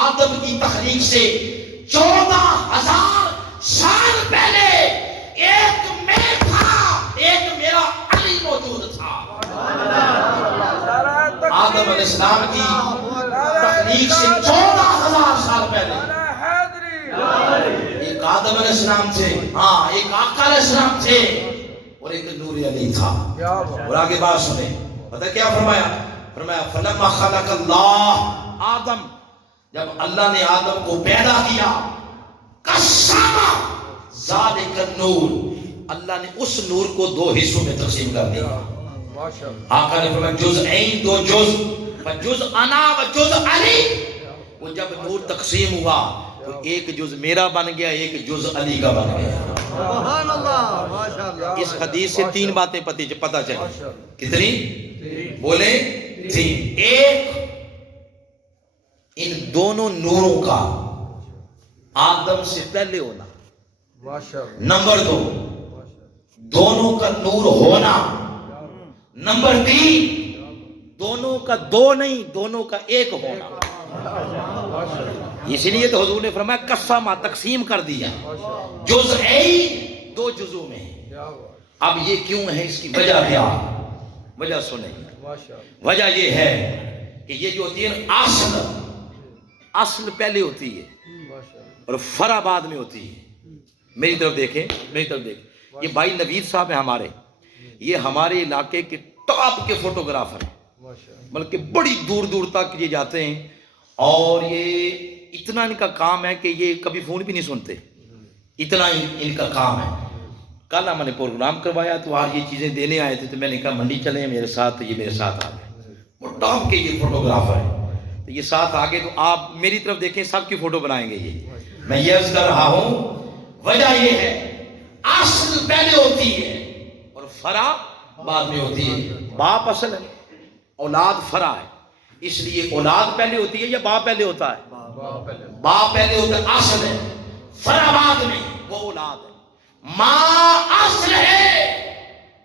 آدم کی تخلیق سے 14,000 سال پہلے ایک میں تھا، ایک میرا علی موجود تھا۔ آدم علیہ السلام کی تخلیق سے 14,000 سال پہلے ایک آدم علیہ السلام تھے، ہاں ایک آقا علیہ السلام تھے، اور ایک نور علی تھا۔ اور آگے بات سنیں، پتہ کیا فرمایا؟ فرمایا فلما خلق اللہ آدم، جب اللہ نے آدم کو پیدا کیا، قسم ذالک النور، اللہ نے اس نور کو 2 حصوں میں تقسیم کر دیا۔ آقا نے فرمایا جزءین، 2 جز، فجز انا و جز علی۔ وہ جب نور تقسیم ہوا تو ایک جز میرا بن گیا، ایک جز علی کا بن گیا۔ سبحان اللہ، ماشاءاللہ۔ اس حدیث سے 3 باتیں پتہ چلی۔ کتنی؟ بولے 3۔ ایک، ان دونوں نوروں کا آدم سے پہلے ہونا۔ نمبر 2، دونوں کا نور ہونا۔ نمبر 3، دونوں کا 2 نہیں، دونوں کا 1 ہونا۔ اس لیے تو حضور نے فرمایا قسمہ، تقسیم کر دیا، جزءین، 2 جزوں میں۔ اب یہ کیوں ہے؟ اس کی وجہ کیا؟ وجہ سنیں، وجہ یہ ہے کہ یہ جو ہوتی ہے اصل پہلے ہوتی ہے اور فرع بعد میں ہوتی ہے۔ میری طرف دیکھیں، میری طرف دیکھیں، یہ بھائی نوید صاحب ہیں ہمارے، یہ ہمارے علاقے کے ٹاپ کے فوٹوگرافر ہیں، بلکہ بڑی دور دور تک یہ جاتے ہیں، اور یہ اتنا ان کا کام ہے کہ یہ کبھی فون بھی نہیں سنتے، اتنا ان کا کام ہے۔ کل ہم نے پروگرام کروایا تو آج یہ چیزیں دینے آئے تھے، تو میں نے کہا منڈی چلیں میرے ساتھ، یہ میرے ساتھ آ گئے، وہ ٹاپ کے یہ فوٹوگرافر ہیں، تو یہ ساتھ آگے، تو آپ میری طرف دیکھیں، سب کی فوٹو بنائیں گے۔ یہ میں یہ عرض کر رہا ہوں، وجہ یہ ہے اصل پہلے ہوتی ہے اور فرع بعد میں ہوتی ہے۔ باپ اصل ہے، اولاد فرع ہے، اس لیے اولاد پہلے ہوتی ہے یا باپ پہلے ہوتا ہے؟ باپ پہلے ہوتا ہے، اصل ہے، فرع بعد میں، وہ اولاد ہے۔ ماں اصل ہے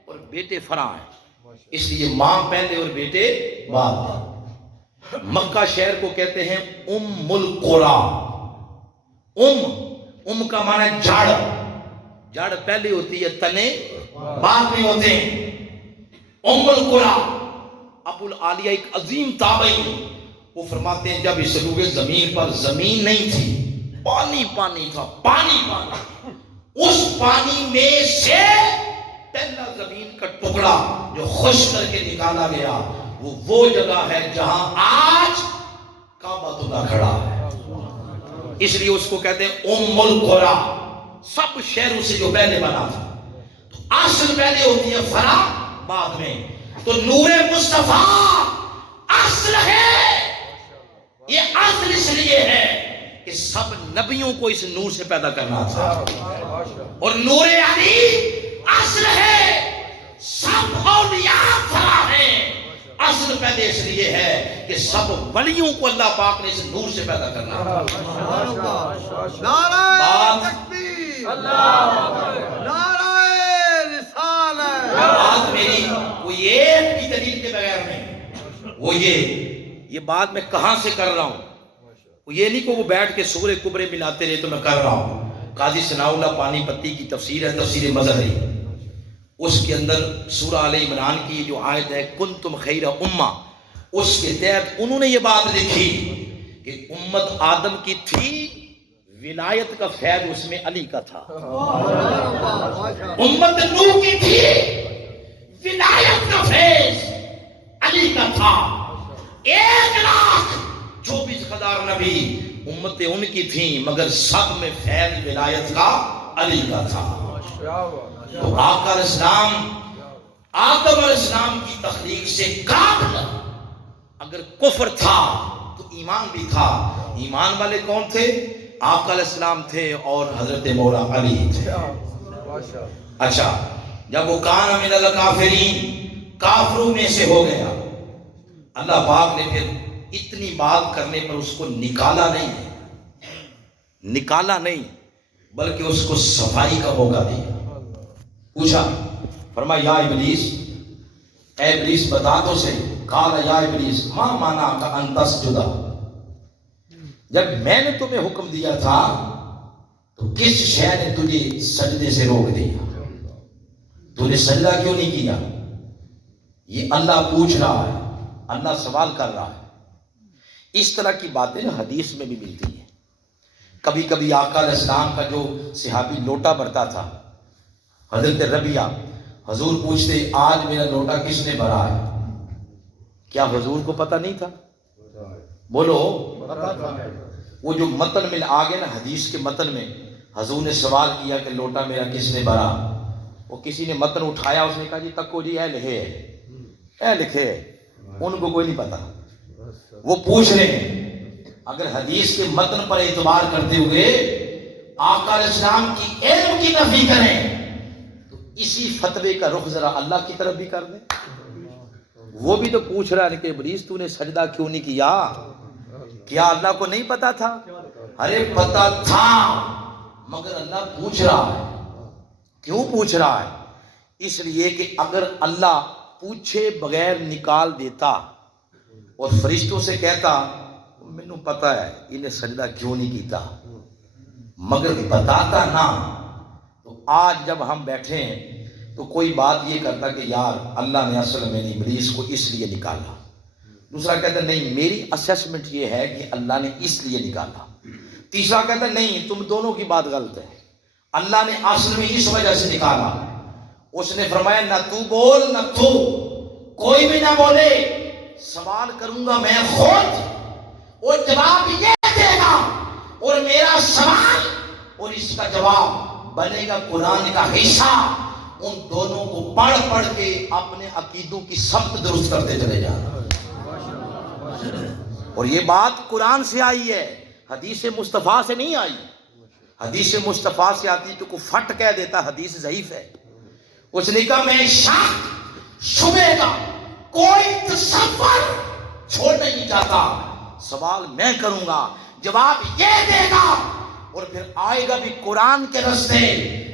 اور بیٹے فرع ہیں، اس لیے ماں پہلے اور بیٹے بعد میں۔ مکہ شہر کو کہتے ہیں ام القرى۔ ام کا معنی جڑ، جڑ پہلے ہوتی ہے، تنے بعد میں ہوتے ہیں۔ ام القرى، ابو العالیہ ایک عظیم تابعی، وہ فرماتے ہیں جب اس روئے زمین پر زمین نہیں تھی، پانی پانی تھا، پانی پانی، اس پانی میں سے پہلا زمین کا ٹکڑا جو خشک کر کے نکالا گیا، وہ جگہ ہے جہاں آج کعبۃ اللہ کھڑا ہے۔ اس لیے اس کو کہتے ہیں ام القرى، سب شہروں سے جو پہلے بنا تھا۔ تو اصل پہلے ہوتی ہے، فرع بعد میں۔ تو نور مصطفیٰ اصل ہے، یہ اصل اس لیے ہے کہ سب نبیوں کو اس نور سے پیدا کرنا تھا، اور نور علی اصل ہے، سب اولیاء فرع ہیں، اصل پہلے اس لیے ہے کہ سب ولیوں کو اللہ پاک نے اس نور سے پیدا کرنا ہے۔ نعرہ تکبیر، نعرہ رسالت۔ بات میری کوئی ایک کی دلیل کے بغیر نہیں، وہ یہ بات میں کہاں سے کر رہا ہوں، وہ یہ نہیں کہ وہ بیٹھ کے سورہ کبرے ملاتے رہے تو میں کر رہا ہوں۔ قاضی ثناء اللہ پانی پتی کی تفسیر ہے، تفسیر مظہری، اس کے اندر سورہ آل عمران کی جو آیت ہے کنتم خیر امہ، اس کے تحت انہوں نے یہ بات لکھی کہ امت آدم کی تھی، ولایت کا فیض اس میں علی کا تھا۔ امت نوح کی تھی، ولایت کا فیض علی کا تھا۔ 1,24,000 نبی امتیں ان کی تھیں، مگر سب میں فیض ولایت کا علی کا تھا۔ تو آقا علیہ السلام، آدم علیہ السلام کی تخلیق سے قبل اگر کفر تھا تو ایمان بھی تھا۔ ایمان والے کون تھے؟ آقا علیہ السلام تھے اور حضرت مولا علی تھے۔ اچھا، جب وہ کان من الکافرین، کافروں میں سے ہو گیا، اللہ پاک نے پھر اتنی بات کرنے پر اس کو نکالا نہیں بلکہ اس کو صفائی کا موقع دیا۔ پوچھا، فرمایا یا ابلیس، اے ابلیس بتا تو صحیح، قال یا ابلیس ما منعک ان تسجد، جب میں نے تمہیں حکم دیا تھا تو کس شے نے تجھے سجدے سے روک دیا؟ تو نے سجدہ کیوں نہیں کیا؟ یہ اللہ پوچھ رہا ہے، اللہ سوال کر رہا ہے۔ اس طرح کی باتیں حدیث میں بھی ملتی ہیں۔ کبھی کبھی آقا علیہ السلام کا جو صحابی لوٹا بھرتا تھا، حضرت ربیہ، حضور پوچھتے آج میرا لوٹا کس نے بھرا ہے؟ کیا حضور کو پتہ نہیں تھا؟ بولو، وہ جو متن میں آگے نا، حدیث کے متن میں حضور نے سوال کیا کہ لوٹا میرا کس نے بھرا، وہ کسی نے متن اٹھایا، اس نے کہا جی تکو جی اے لکھے، ان کو کوئی نہیں پتا، وہ پوچھ رہے ہیں۔ اگر حدیث کے متن پر اعتبار کرتے ہوئے آقا علیہ السلام کی علم کی نفی کریں تو اسی فتوے کا رخ ذرا اللہ کی طرف بھی کر دیں۔ وہ بھی تو پوچھ رہا ہے کہ ابلیس تو نے سجدہ کیوں نہیں کیا؟ کیا اللہ کو نہیں پتا تھا؟ ارے پتا تھا، مگر اللہ پوچھ رہا ہے۔ کیوں پوچھ رہا ہے؟ اس لیے کہ اگر اللہ پوچھے بغیر نکال دیتا اور فرشتوں سے کہتا مینوں پتا ہے انہیں سجدہ کیوں نہیں کیتا، مگر بتاتا نہ، تو آج جب ہم بیٹھے ہیں تو کوئی بات یہ کرتا کہ یار اللہ نے اصل میں ابلیس کو اس لیے نکالا، دوسرا کہتا نہیں میری اسیسمنٹ یہ ہے کہ اللہ نے اس لیے نکالا، تیسرا کہتا نہیں تم دونوں کی بات غلط ہے، اللہ نے اصل میں اس وجہ سے نکالا۔ اس نے فرمایا نہ تو بول نہ تو، کوئی بھی نہ بولے، سوال کروں گا میں خود اور جواب یہ دے گا، اور میرا سوال اور اس کا جواب بنے گا قرآن کا حصہ۔ ان دونوں کو پڑھ پڑھ کے اپنے عقیدوں کی سمت درست کرتے چلے جانا۔ اور یہ بات قرآن سے آئی ہے، حدیث مصطفیٰ سے نہیں آئی۔ حدیث مصطفیٰ سے آتی تو کو فٹ کہہ دیتا حدیث ضعیف ہے۔ اس نے کہا میں شک شبہ کا کوئی تصور چھوڑ نہیں چاہتا، سوال میں کروں گا، جواب یہ دے گا، اور پھر آئے گا بھی قرآن کے راستے،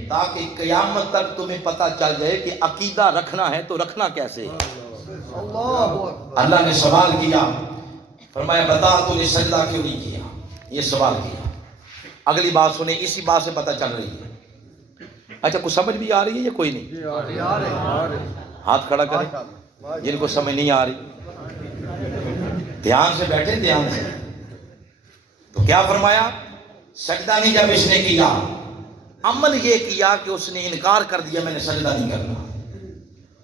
تاکہ قیامت تک تمہیں پتہ چل جائے کہ عقیدہ رکھنا ہے تو رکھنا کیسے۔ اللہ نے سوال کیا، فرمایا بتا تو نے سجدہ کیوں نہیں کیا، یہ سوال کیا۔ اگلی بات سنیں، اسی بات سے پتہ چل رہی ہے۔ اچھا کچھ سمجھ بھی آ رہی ہے یا کوئی نہیں؟ ہاتھ کھڑا کریں جن کو سمجھ نہیں آ رہی، دھیان سے بیٹھے، دھیان سے۔ تو کیا فرمایا؟ سجدہ نہیں جب اس نے کیا، عمل یہ کیا کہ اس نے انکار کر دیا میں نے سجدہ نہیں کرنا۔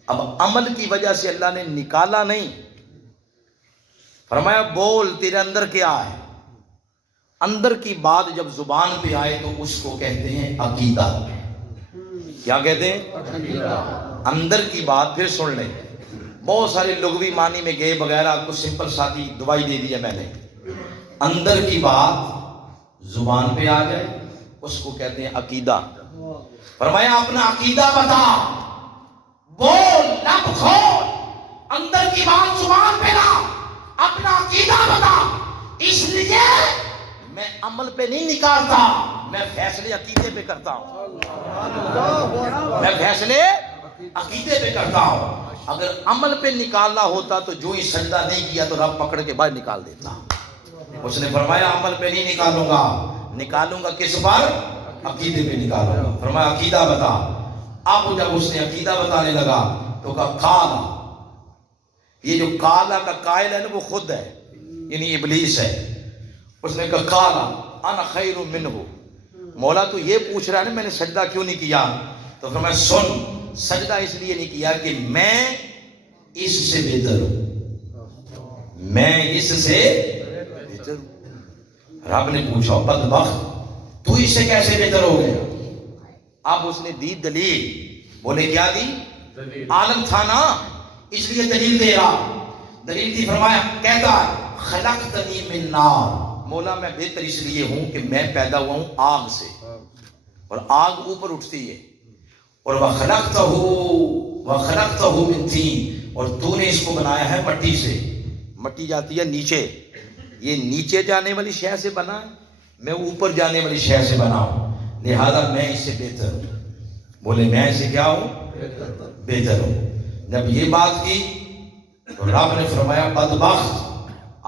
اب عمل کی وجہ سے اللہ نے نکالا نہیں، فرمایا بول تیرے اندر کیا ہے۔ اندر کی بات جب زبان پہ آئے تو اس کو کہتے ہیں عقیدہ۔ کیا کہتے ہیں؟ اندر کی بات۔ پھر سن لیں، بہت سارے لغوی معنی میں گئے بغیر آپ کو سمپل سادی دوائی دے دی ہے میں نے۔ اندر کی بات زبان پہ آ جائے اس کو کہتے ہیں عقیدہ۔ فرمایا اپنا عقیدہ بتا، بول، لب کھول، اندر کی بات زبان پہ لا، اپنا عقیدہ بتا۔ اس لیے میں عمل پہ نہیں نکالتا، میں فیصلے عقیدے پہ کرتا ہوں، میں فیصلے عقیدے پہ کرتا ہوں۔ اگر عمل پہ نکالنا ہوتا تو جو ہی سجدہ نہیں کیا تو رب پکڑ کے باہر نکال دیتا۔ اس نے فرمایا عمل پہ نہیں نکالوں گا، نکالوں گا کس پر؟ عقیدے پہ نکالوں گا۔ فرمایا عقیدہ بتا۔ اب جب اس نے عقیدہ بتانے لگا تو کہا کالا، یہ جو کالا کا قائل ہے نا وہ خود ہے، یعنی ابلیس ہے۔ اس نے کہا کالا انا خیر منہ، مولا تو یہ پوچھ رہا ہے نا میں نے سجدہ کیوں نہیں کیا؟ تو فرمایا سن، سجدہ اس لیے نہیں کیا کہ میں اس سے بہتر ہوں، میں اس سے بہتر ہوں۔ رب نے پوچھا بدبخت تو اس سے کیسے بہتر ہو گیا؟ اب اس نے دی دلیل، بولے کیا دی؟ عالم تھا نا اس لیے دلیل دے رہا۔ دلیل دی، فرمایا کہتا ہے خلقتنی من نار، مولا میں بہتر اس لیے ہوں کہ میں پیدا ہوا ہوں آگ سے، اور آگ اوپر اٹھتی ہے، اور وَخَلَقْتَهُ مِن طِينٍ، اور تو نے اس کو بنایا ہے مٹی سے۔ مٹی جاتی ہے نیچے، یہ نیچے جانے والی شے سے بنا ہے، میں اوپر جانے والی شے سے بنا ہوں، لہذا میں اس سے بہتر ہوں۔ بولے میں اس سے کیا ہوں؟ بہتر ہوں۔ جب یہ بات کی تو رب نے فرمایا بدبخت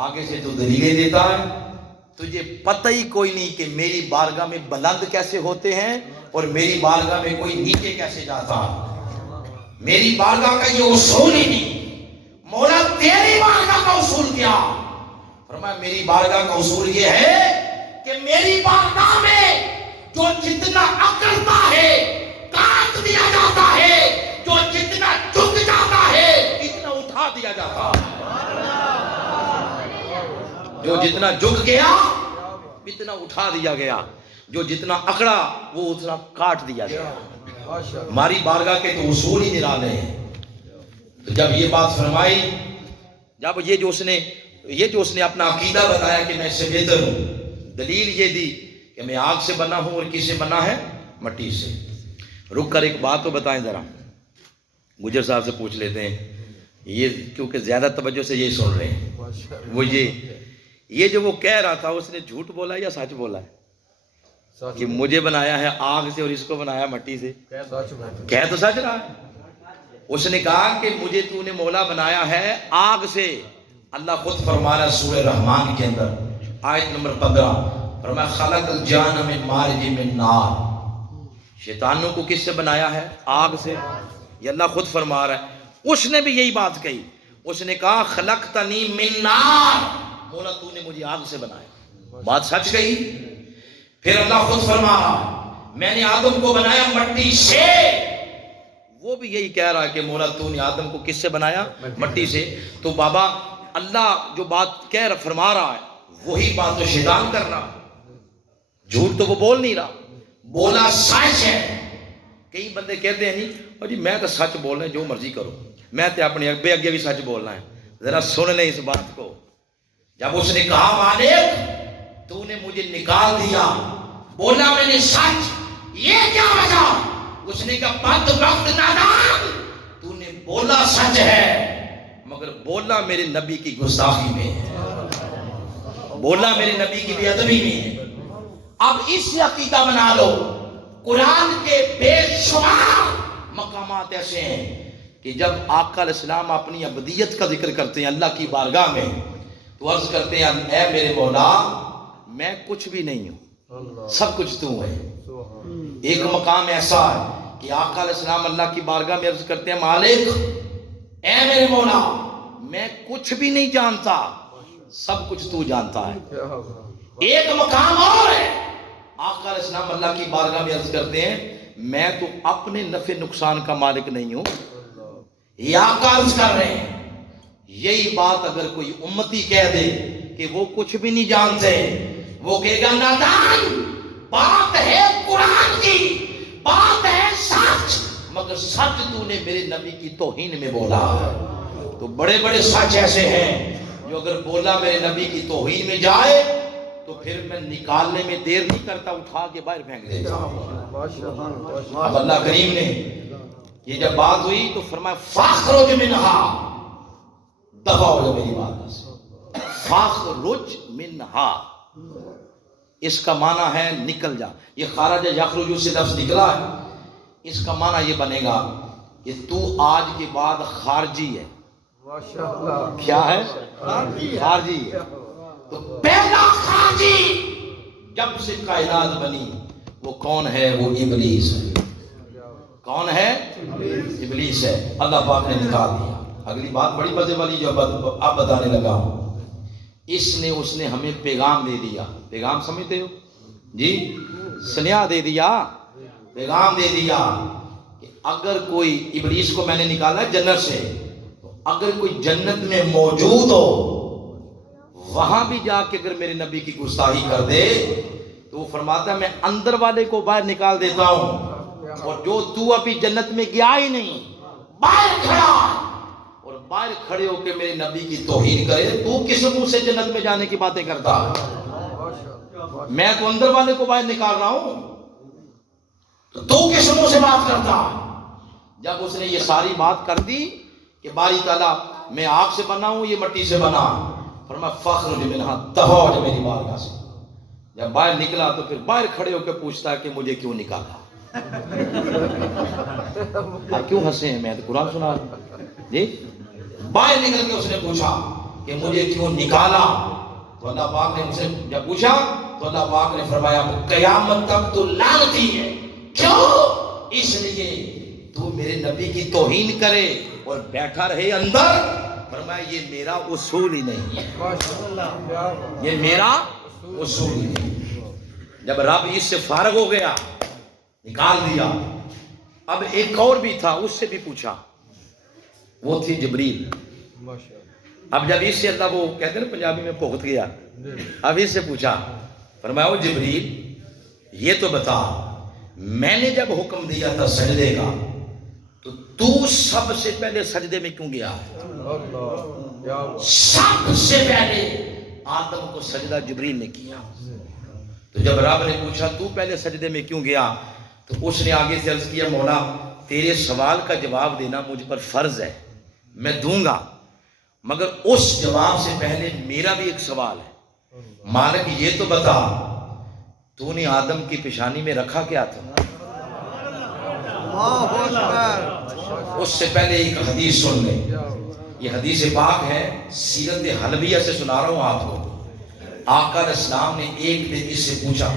آگے سے تو دلیلیں دیتا ہے، تجھے پتہ ہی کوئی نہیں کہ میری بارگاہ میں بلند کیسے ہوتے ہیں اور میری بارگاہ میں کوئی نیچے کیسے جاتا ہے، میری بارگاہ کا یہ اصول ہی نہیں۔ مولا تیری بارگاہ کا اصول کیا؟ فرمایا میری بارگاہ کا اصول یہ ہے کہ میری بارگاہ میں جو جتنا اکڑتا ہے کاٹ دیا جاتا ہے، جو جتنا جھک جاتا ہے اتنا اٹھا دیا جاتا ہے، جو جتنا جھک گیا اتنا اٹھا دیا گیا، جو جتنا اکڑا وہ اتنا کاٹ دیا گیا۔ ہماری بارگاہ کے تو اصول ہی نرالے ہیں۔ تو جب یہ بات فرمائی، جب یہ جو اس نے اپنا عقیدہ بتایا کہ میں اس سے بہتر ہوں، دلیل یہ دی کہ میں آگ سے بنا ہوں اور کس سے بنا ہے؟ مٹی سے۔ رک کر ایک بات تو بتائیں ذرا، گجر صاحب سے پوچھ لیتے ہیں، یہ کیونکہ زیادہ توجہ سے یہی سن رہے ہیں، وہ یہ جو وہ کہہ رہا تھا اس نے جھوٹ بولا یا سچ بولا ہے کہ مجھے بنایا ہے آگ سے اور اس کو بنایا مٹی سے؟ کہہ تو سچ رہا ہے۔ اس نے کہا کہ مجھے تو نے مولا بنایا ہے آگ سے۔ اللہ خود فرما رہا ہے سورہ رحمان کے اندر آیت نمبر 15، فرمایا خلق الجان من مارج من نار، شیطانوں کو کس سے بنایا ہے؟ آگ سے۔ یہ اللہ خود فرما رہا ہے۔ اس نے بھی یہی بات کہی، اس نے کہا خلقتنی من نار، مولا تو نے مجھے آگ سے بنایا، بات سچ کہی۔ پھر اللہ خود فرما رہا میں نے آدم کو بنایا مٹی سے، وہ بھی یہی کہہ رہا ہے کہ مولا تو نے آدم کو کس سے بنایا؟ مٹی سے۔ تو بابا اللہ جو بات فرما رہا ہے وہی بات تو شیطان کر رہا ہے، جھوٹ تو وہ بول نہیں رہا، بولا سچ ہے۔ کئی بندے کہتے ہیں نہیں اور جی میں تو سچ بولنا ہے، جو مرضی کرو، میں تو اپنے ابے اگے بھی سچ بولنا ہے۔ ذرا سن لیں اس بات کو۔ جب اس نے کہا مالک تو نے مجھے نکال دیا، بولا میں نے سچ، یہ کیا وجہ؟ اس نے کہا بدبخت نادان، تو نے بولا سچ ہے مگر بولا میرے نبی کی گستاخی میں ہے، بولا میرے نبی کی بے ادبی میں ہے۔ اب اس سے عقیدہ بنا لو، قرآن کے بے شمار مقامات ایسے ہیں کہ جب آقا علیہ السلام اپنی عبدیت کا ذکر کرتے ہیں اللہ کی بارگاہ میں تو عرض کرتے ہیں اے میرے مولا میں کچھ بھی نہیں ہوں، سب کچھ تو ہے۔ ایک مقام ایسا ہے کہ آقا علیہ السلام اللہ کی بارگاہ میں عرض کرتے ہیں مالک اے میرے مولا میں کچھ بھی نہیں جانتا، سب کچھ تو جانتا ہے۔ ایک مقام اور ہے، آقا علیہ السلام اللہ کی بارگاہ میں عرض کرتے ہیں میں تو اپنے نفع نقصان کا مالک نہیں ہوں، یہ آقا عرض کر رہے ہیں۔ یہی بات اگر کوئی امتی کہہ دے کہ وہ کچھ بھی نہیں جانتے، وہ کہے گا نادان، بات ہے قرآن کی، بات ہے سچ، مگر سچ تو نے میرے نبی کی توہین میں بولا۔ تو بڑے بڑے سچ ایسے ہیں جو اگر بولا میرے نبی کی توہین میں جائے تو پھر میں نکالنے میں دیر نہیں کرتا، اٹھا کے باہر پھینک دیتا۔ اب اللہ کریم نے یہ جب بات ہوئی تو فرمایا فاخرج منہا، دفع ہو جا میری بارگاہ سے. فاخرج منہا اس کا معنی ہے نکل جا. یہ خارج یخرج سے لفظ نکلا ہے. اس کا معنی یہ بنے گا کہ تو آج کے بعد خارجی ہے. ماشاءاللہ. کیا ہے؟ خارجی ہے. تو پہلا خارجی جب سے کائنات بنی وہ کون ہے؟ وہ ابلیس ہے. کون ہے؟ ابلیس ہے. اللہ پاک نے نکال دیا. اگلی بات بڑی مزے والی جو اب بتانے لگا ہوں. اس نے ہمیں پیغام دے دیا. پیغام سمجھتے ہو جی؟ سنیا دے دیا. پیغام دے دیا کہ اگر کوئی ابلیس کو میں نے نکالا جنت سے، تو اگر کوئی جنت میں موجود ہو وہاں بھی جا کے اگر میرے نبی کی گستاخی کر دے تو وہ فرماتا ہے میں اندر والے کو باہر نکال دیتا ہوں، اور جو تو ابھی جنت میں گیا ہی نہیں باہر کھڑا اور باہر کھڑے ہو کے میرے نبی کی توہین کرے، تو کس منہ سے جنت میں جانے کی باتیں کرتا ہے؟ میں تو اندر والے کو باہر نکال رہا ہوں، تو کس منہ سے بات کرتا؟ جب اس نے یہ ساری بات کر دی کہ باری تعالیٰ میں آگ سے بنا ہوں، یہ مٹی سے بنا، فرمایا فخرج منہا دفع ہو جا میری بارگاہ سے. جب باہر نکلا تو پھر باہر کھڑے ہو کے پوچھتا ہے کہ مجھے کیوں نکالا. آپ کیوں ہنسے ہیں؟ میں تو قرآن سنا رہا ہوں جی. باہر نکل کے اس نے پوچھا کہ مجھے کیوں نکالا، تو اللہ پاک نے اسے جب پوچھا تو اللہ پاک نے فرمایا قیامت تک تو لعنتی ہے. کیوں؟ اس لیے تو میرے نبی کی توہین کرے اور بیٹھا رہے اندر. فرمایا یہ میرا اصول ہی نہیں ہے، یہ میرا اصول ہی نہیں. جب رب اس سے فارغ ہو گیا نکال دیا. اب ایک اور بھی تھا، اس سے بھی پوچھا، وہ تھی جبریل. اب جب اس سے اللہ وہ کہتے ہیں نا پنجابی میں بھگت گیا، اب اس سے پوچھا. فرمایا وہ جبریل یہ تو بتا میں نے جب حکم دیا تھا سجدے کا تو سب سے پہلے سجدے میں کیوں گیا؟ سب سے پہلے آدم کو سجدہ جبریل نے کیا. تو جب رب نے پوچھا تو پہلے سجدے میں کیوں گیا، تو اس نے آگے سے عرض کیا مولا تیرے سوال کا جواب دینا مجھ پر فرض ہے، میں دوں گا، مگر اس جواب سے پہلے میرا بھی ایک سوال ہے. مالک یہ تو بتا تو نے آدم کی پیشانی میں رکھا کیا تھا؟ اس سے پہلے ایک حدیث سن لیں. یہ حدیث پاک ہے، سیرت حلبیہ سے سنا رہا ہوں آپ کو. آقا علیہ السلام نے ایک دن اس سے پوچھا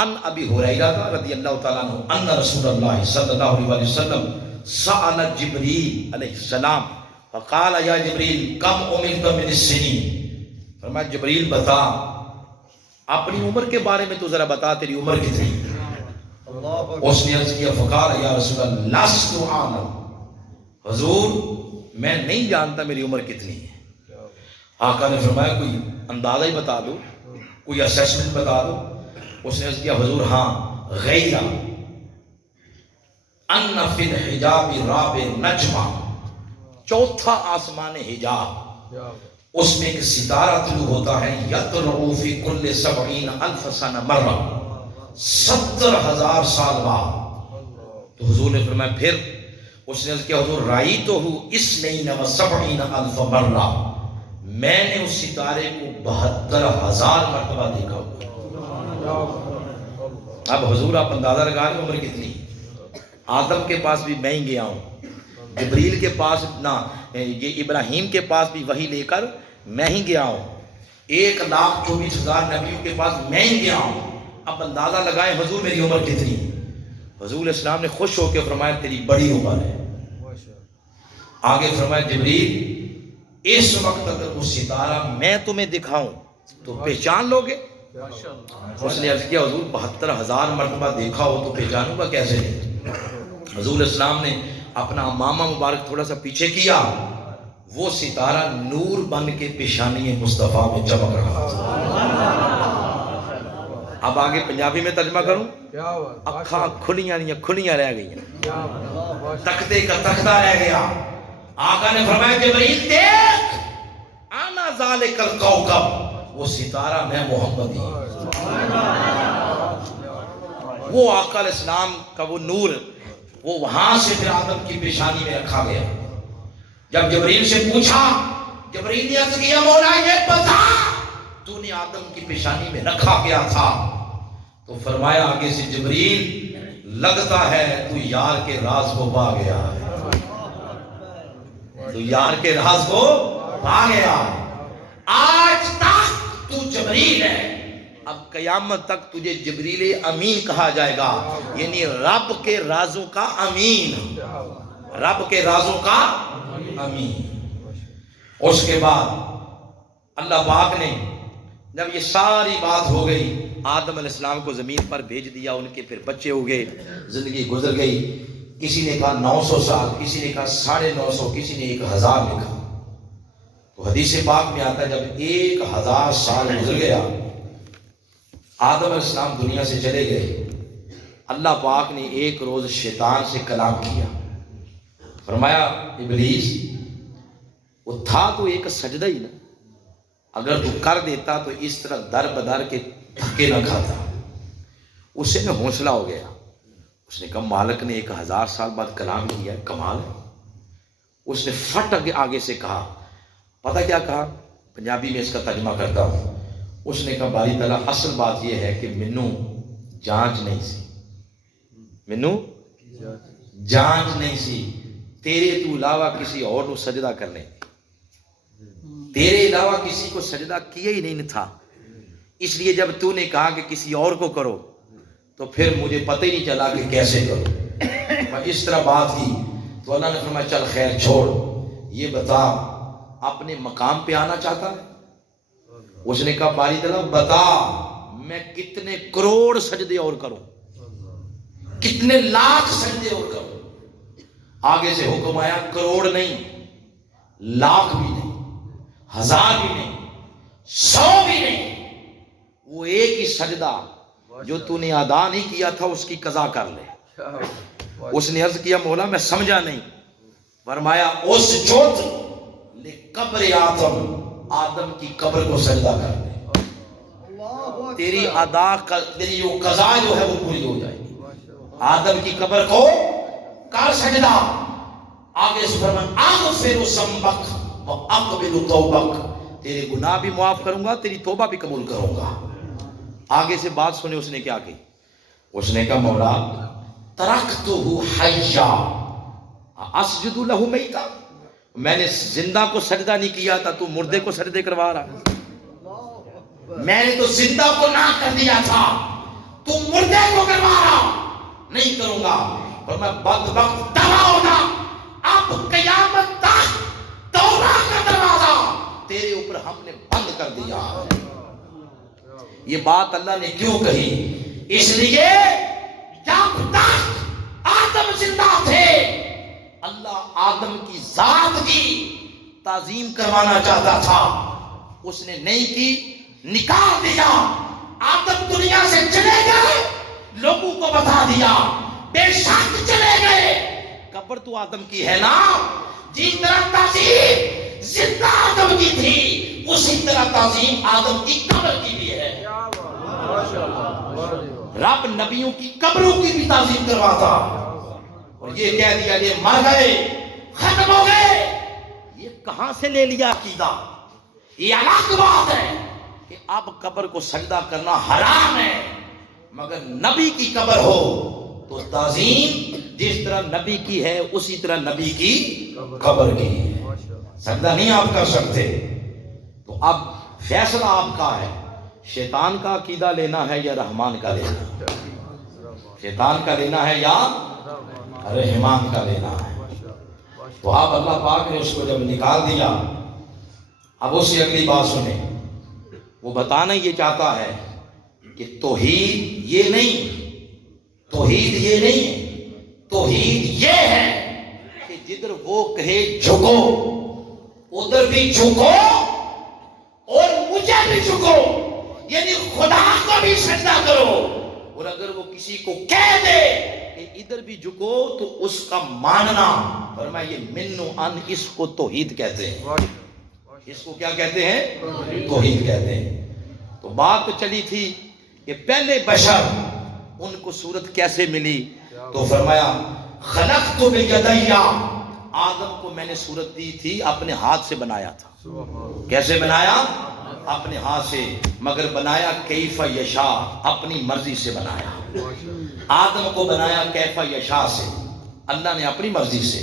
ان ابی ہریرہ رضی اللہ تعالیٰ عنہ ان رسول اللہ صلی اللہ علیہ وسلم سأل جبریل علیہ السلام فقال یا جبریل کم امرت من السنین. فرمایا جبریل بتا اپنی عمر کے بارے میں تو ذرا بتا تیری عمر کتنی؟ اس نے عرض کیا فقال یا رسول اللہ لست اعلم، حضور میں نہیں جانتا میری عمر کتنی ہے. آقا نے فرمایا کوئی اندازہ ہی بتا دو، کوئی اسیسمنٹ بتا دو. اس نے عرض کیا حضور ہاں غیر ان فی الحجاب رابع نجمہ، چوتھا آسمان حجاب اس میں ایک ستارہ طلوع ہوتا ہے یطلع فی کل 70,000 سنہ مرہ، 70,000 سال بعد. تو حضور نے فرمایا پھر؟ اس نے کیا حضور رأیتہ اثنین و 70,000 مرہ، میں نے اس ستارے کو 72,000 مرتبہ دیکھا. اب حضور آپ اندازہ لگا رہے عمر کتنی. آدم کے پاس بھی میں ہی گیا ہوں، جبریل کے پاس نہ، یہ ابراہیم کے پاس بھی وہی لے کر میں ہی گیا ہوں، 1,24,000 نبیوں کے پاس میں ہی گیا ہوں. اب اندازہ لگائیں حضور میری عمر کتنی. حضور اسلام نے خوش ہو کے فرمایا تیری بڑی عمر ہے. آگے فرمایا جبریل اس وقت اگر وہ ستارہ میں تمہیں دکھاؤں تو پہچان لو گے؟ اس نے عرض کیا حضور 72,000 مرتبہ دیکھا ہو تو پہچانوں گا کیسے نہیں. حضور اسلام نے اپنا امامہ مبارک تھوڑا سا پیچھے کیا، وہ ستارہ نور بن کے پیشانی مصطفیٰ میں چمک رہا تھا. اب آگے پنجابی میں ترجمہ کروں. اکھاں کھلیاں نہیں کھلیاں رہ گئیں، تختے کا تختہ رہ گیا. آقا نے فرمایا جبریل دیکھ انا ذالک الکوکب، وہ ستارہ میں محمد ہی. وہ آقا علیہ السلام کا وہ نور وہ وہاں سے پھر آدم کی پیشانی میں رکھا گیا. جب جبریل سے پوچھا جبرائیل نے عرض کیا مولا یہ بتا تو نے آدم کی پیشانی میں رکھا کیا تھا؟ تو فرمایا آگے سے جبرائیل لگتا ہے تو یار کے راز کو پا گیا ہے، تو یار کے راز کو پا گیا ہے۔ آج تک تو جبرائیل ہے، اب قیامت تک تجھے جبریل امین کہا جائے گا، یعنی رب کے رازوں کا امین، رب کے رازوں کا امین۔ اس کے بعد اللہ پاک نے جب یہ ساری بات ہو گئی، آدم علیہ السلام کو زمین پر بھیج دیا، ان کے پھر بچے ہو گئے، زندگی گزر گئی۔ کسی نے کہا 900 سال، کسی نے کہا 950، کسی نے 1000 لکھا۔ تو حدیث پاک میں آتا ہے جب 1000 سال گزر گیا، آدم علیہ السلام دنیا سے چلے گئے، اللہ پاک نے ایک روز شیطان سے کلام کیا، فرمایا ابلیس وہ تھا تو ایک سجدہ ہی نا، اگر تو کر دیتا تو اس طرح در بدر کے دھکے نہ کھاتا۔ اسے میں حوصلہ ہو گیا، اس نے کہا مالک نے 1000 سال بعد کلام کیا ہے، کمال ہے۔ اس نے فٹ آگے سے کہا، پتہ کیا کہا؟ پنجابی میں اس کا ترجمہ کرتا ہوں۔ اس نے کہا باری تعالیٰ اصل بات یہ ہے کہ منو جانچ نہیں سی، منو جانچ نہیں سی، تیرے تو علاوہ کسی اور کو سجدہ کرنے، تیرے علاوہ کسی کو سجدہ کیا ہی نہیں تھا، اس لیے جب تو نے کہا کہ کسی اور کو کرو تو پھر مجھے پتہ ہی نہیں چلا کہ کیسے کرو۔ میں اس طرح بات کی تو اللہ نے فرمایا چل خیر چھوڑ، یہ بتا اپنے مقام پہ آنا چاہتا ہے؟ اس نے کہا باری تعالیٰ بتا میں کتنے کروڑ سجدے اور کروں، کتنے لاکھ سجدے اور کروں۔ آگے سے حکم آیا کروڑ نہیں، لاکھ بھی نہیں، 1000 بھی نہیں، 100 بھی نہیں، وہ ایک ہی سجدہ جو تو نے ادا نہیں کیا تھا اس کی قضا کر لے۔ اس نے عرض کیا مولا میں سمجھا نہیں، فرمایا اس جوت لے قبر آدم کی قبر کو سجدہ کر دے، تیری ادا تیری وہ قضا جو ہے وہ پوری ہو جائے گی۔ آدم کی قبر کو کر سجدہ۔ آگے سے فرمایا اغفر ذنبک واقبل توبک، تیرے گناہ بھی معاف کروں گا، تیری توبہ بھی قبول کروں گا۔ آگے سے بات سنے اس نے کیا کی؟ اس نے کہا مولا ترکتہ حیا اسجد لہ میتا، میں نے زندہ کو سجدہ نہیں کیا تھا، تو مردے کو سجدے کروا رہا، میں نے تو زندہ کو نہ کر دیا تھا، تو مردے کو کروا رہا، نہیں کروں گا۔ اور میں بدبخت تباہ ہونا، اب قیامت تک توبہ کا دروازہ تیرے اوپر ہم نے بند کر دیا۔ یہ بات اللہ نے کیوں کہی؟ اس لیے جب تک آدم زندہ تھے اللہ آدم کی ذات کی تعظیم کروانا چاہتا تھا، اس نے نہیں کی، نکال دیا۔ آدم دنیا سے چلے گئے، لوگوں کو بتا دیا بے شک چلے گئے، قبر تو آدم کی ہے نا، جس طرح تعظیم زندہ آدم کی تھی اسی طرح تعظیم آدم کی قبر کی بھی ہے۔ رب نبیوں کی قبروں کی بھی تعظیم کرواتا، اور یہ کہہ دیا یہ مر گئے، ختم ہو گئے، یہ کہاں سے لے لیا عقیدہ؟ یہ الگ بات ہے کہ اب قبر کو سجدہ کرنا حرام ہے، مگر نبی کی قبر ہو تو تعظیم جس طرح نبی کی ہے اسی طرح نبی کی قبر کی ہے، سجدہ نہیں آپ کر سکتے۔ تو اب فیصلہ آپ کا ہے، شیطان کا عقیدہ لینا ہے یا رحمان کا لینا ہے، شیطان کا لینا ہے یا رحمان کا لینا ہے۔ تو اب اللہ پاک نے اس کو جب نکال دیا، اب اس سے اگلی بات سنیں، وہ بتانا یہ چاہتا ہے کہ توحید یہ نہیں، توحید یہ نہیں ہے، توحید یہ ہے کہ جدھر وہ کہے جھکو ادھر بھی جھکو اور مجھے بھی جھکو، یعنی خدا کو بھی سجدہ کرو، اور اگر وہ کسی کو کہہ دے کہ ادھر بھی جھکو تو اس کا ماننا، فرمایا یہ منو ان، اس کو توحید کہتے ہیں، اس کو کیا کہتے ہیں؟ توحید کہتے ہیں۔ تو بات تو چلی تھی کہ پہلے بشر ان کو صورت کیسے ملی، تو فرمایا خلقت بیدیا، آدم کو میں نے صورت دی تھی اپنے ہاتھ سے بنایا تھا. کیسے بنایا؟ اپنے ہاتھ سے. مگر بنایا کیف یشا، اپنی مرضی سے بنایا. آدم کو بنایا کیف یشا سے، اللہ نے اپنی مرضی سے.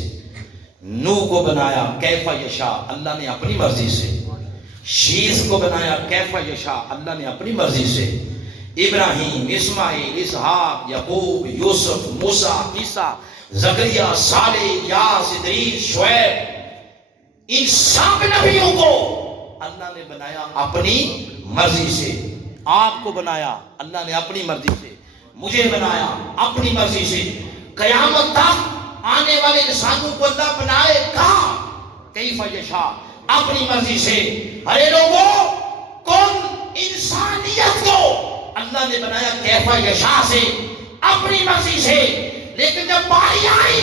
نوح کو بنایا کیف یشا، اللہ نے اپنی مرضی سے. شیث کو بنایا کیف یشا، اللہ نے اپنی مرضی سے. ابراہیم، اسماعیل، اسحاق، یعقوب، یوسف، موسیٰ، عیسیٰ، زکریا، صالح، الیاس، ادریس، شعیب، ان سب نبیوں کو اللہ نے بنایا اپنی مرضی سے. آپ کو بنایا اللہ نے اپنی مرضی سے. مجھے بنایا اپنی مرضی سے. قیامت تک آنے والے انسانوں کو اللہ بنائے گا کیف یشاء، اپنی مرضی سے. ارے لوگوں، کون انسانیت کو اللہ نے بنایا کیف یشاء سے، اپنی مرضی سے. لیکن جب باری آئی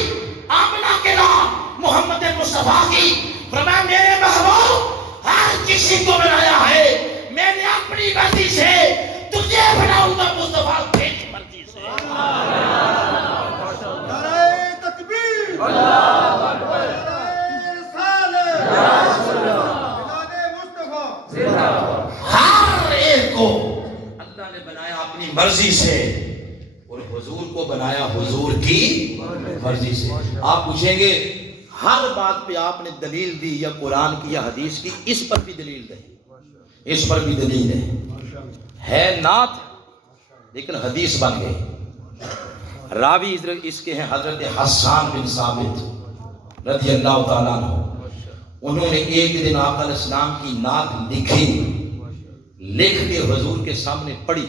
آمنہ کے نام محمد مصطفیٰ کی، فرمایا میرے محبوب ہر کسی کو بنایا ہے میں نے اپنی مرضی سے، تجھے بناؤں گا مصطفیٰ تیری مرضی سے. نعرہ تکبیر، اللہ اکبر، رسالت، ملاد مصطفیٰ. ہر ایک کو اللہ نے بنایا اپنی مرضی سے، اور حضور کو بنایا حضور کی مرضی سے. آپ پوچھیں گے ہر بات پہ آپ نے دلیل دی، یا قرآن کی یا حدیث کی، اس پر بھی دلیل دیں، اس پر بھی دلیل ہے نعت لیکن حدیث بن گئے. راوی اس کے ہیں حضرت حسان بن ثابت رضی اللہ تعالیٰ عنہ. انہوں نے ایک دن آقا علیہ السلام کی نعت لکھی، لکھ کے حضور کے سامنے پڑھی.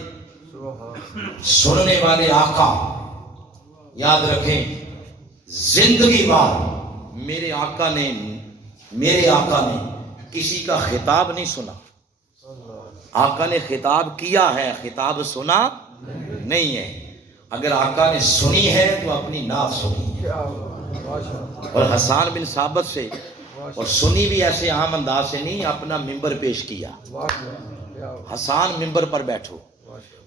سننے والے آقا یاد رکھیں، زندگی بھر میرے آقا نے کسی کا خطاب نہیں سنا. آقا نے خطاب کیا ہے، خطاب سنا نہیں ہے. اگر آقا نے سنی ہے تو اپنی نعت سنی ہے. اور حسان بن ثابت سے، اور سنی بھی ایسے عام انداز سے نہیں، اپنا ممبر پیش کیا. حسان ممبر پر بیٹھو،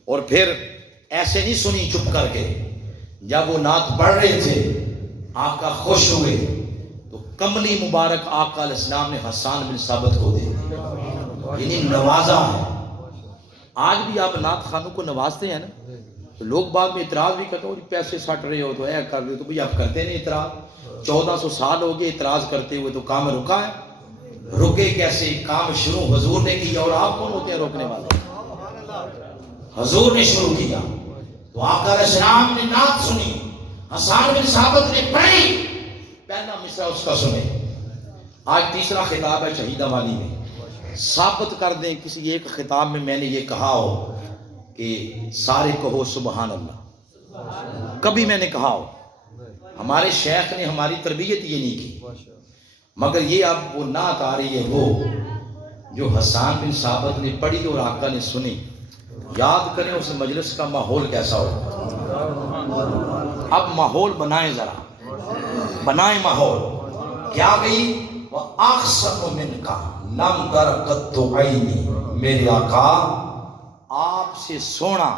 اور پھر ایسے نہیں سنی چپ کر کے. جب وہ نعت پڑھ رہے تھے آقا خوش ہوئے تو کملی مبارک آقا علیہ السلام نے حسان بن ثابت کو دے، یعنی نوازا ہے. آج بھی آپ نعت خانوں کو نوازتے ہیں نا، تو لوگ بعد میں اعتراض بھی کرتے ہو پیسے سٹ رہے ہو تو اے کر رہے ہو، تو بھئی آپ کرتے نہیں اعتراض. 1400 سال ہو گئے اعتراض کرتے ہوئے، تو کام رکا ہے؟ رکے کیسے؟ کام شروع حضور نے کیا، اور آپ کون ہوتے ہیں روکنے والے؟ حضور نے شروع کیا. تو آقا علیہ السلام نے نعت سنی، حسان بن ثابت نے پڑھی، پہلا مصرع اس کا سنے. آج تیسرا خطاب ہے شہیدہ والی میں. ثابت کر دیں کسی ایک خطاب میں میں نے یہ کہا ہو کہ سارے کہو سبحان اللہ، کبھی میں نے کہا ہو؟ ہمارے شیخ نے ہماری تربیت یہ نہیں کی. مگر یہ اب وہ نعت آ رہی ہے وہ جو حسان بن ثابت نے پڑھی اور آقا نے سنی. یاد کریں اس مجلس کا ماحول کیسا ہو. اب ماحول بنائیں، ذرا بنائیں ماحول. کیا گئی؟ وَأَحْسَنُ مِنْكَ لَمْ تَرَ قَطُّ عَيْنِي، میرے آقا آپ سے سونا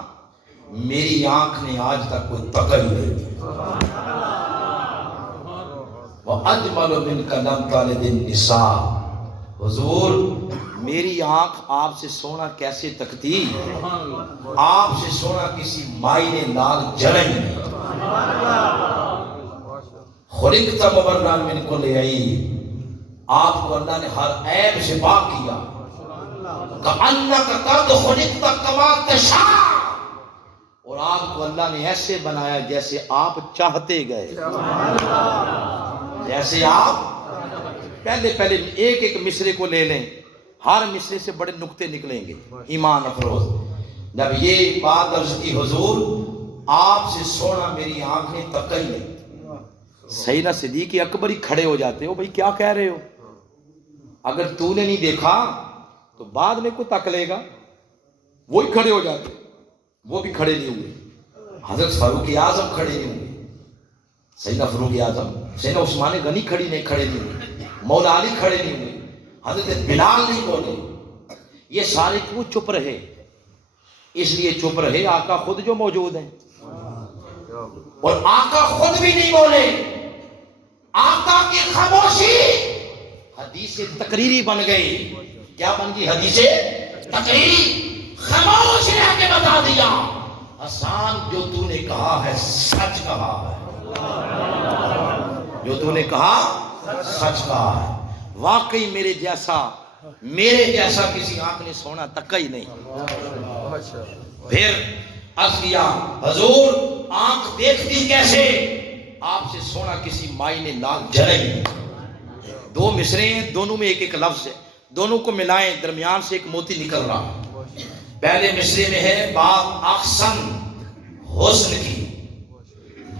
میری آنکھ نے آج تک کوئی تکل نہیں. وَأَجْمَلُ مِنْكَ لَمْ تَلِدِ النِّسَاء، حضور میری آنکھ آپ سے سونا کیسے تکتی، آپ سے سونا کسی مائی نے لال جلن نہیں. خلقت مبرئا من کل عیب، آپ کو اللہ نے ہر عیب سے پاک کیا. کأنک قد خلقت کما تشاء، اور آپ کو اللہ نے ایسے بنایا جیسے آپ چاہتے گئے، جیسے آپ. پہلے ایک ایک مصرے کو لے لیں، ہر مصرے سے بڑے نکتے نکلیں گے ایمان افروز. جب یہ بات عرض کی حضور آپ سے سونا میری آنکھ نے تکا ہی نہیں. سیدنا صدیق اکبر ہی کھڑے ہو جاتے ہو، بھئی کیا کہہ رہے ہو؟ اگر تو نے نہیں دیکھا تو بعد میں کوئی تک لے گا. وہی کھڑے ہو جاتے، وہ بھی کھڑے نہیں ہوئے. حضرت فاروق اعظم کھڑے نہیں ہوئے، سیدنا فاروق اعظم، سیدنا عثمان غنی کھڑے نہیں ہوئے، مولا علی کھڑے نہیں ہوئے، حضرت بلال نہیں بولے. یہ سارے کیوں چپ رہے؟ اس لیے چپ رہے آقا خود جو موجود ہیں. اور آقا خود بھی نہیں بولے، آقا کی خاموشی حدیث تقریری بن گئی. کیا بن گئی؟ حدیث تقریری. خاموش رہ کے بتا دیا حسان جو تو نے کہا ہے سچ کہا ہے. جو تو نے کہا سچ کہا ہے. واقعی میرے جیسا کسی آنکھ نے سونا تکا ہی نہیں. پھر عرض کیا حضور آنکھ دیکھتی کیسے؟ آپ سے سونا کسی مائی نے لال جلا ہی نہیں. دو مصرے ہیں، دونوں میں ایک ایک لفظ ہے، دونوں کو ملائیں درمیان سے ایک موتی نکل رہا. پہلے مصرے میں ہے بات احسن حسن کی،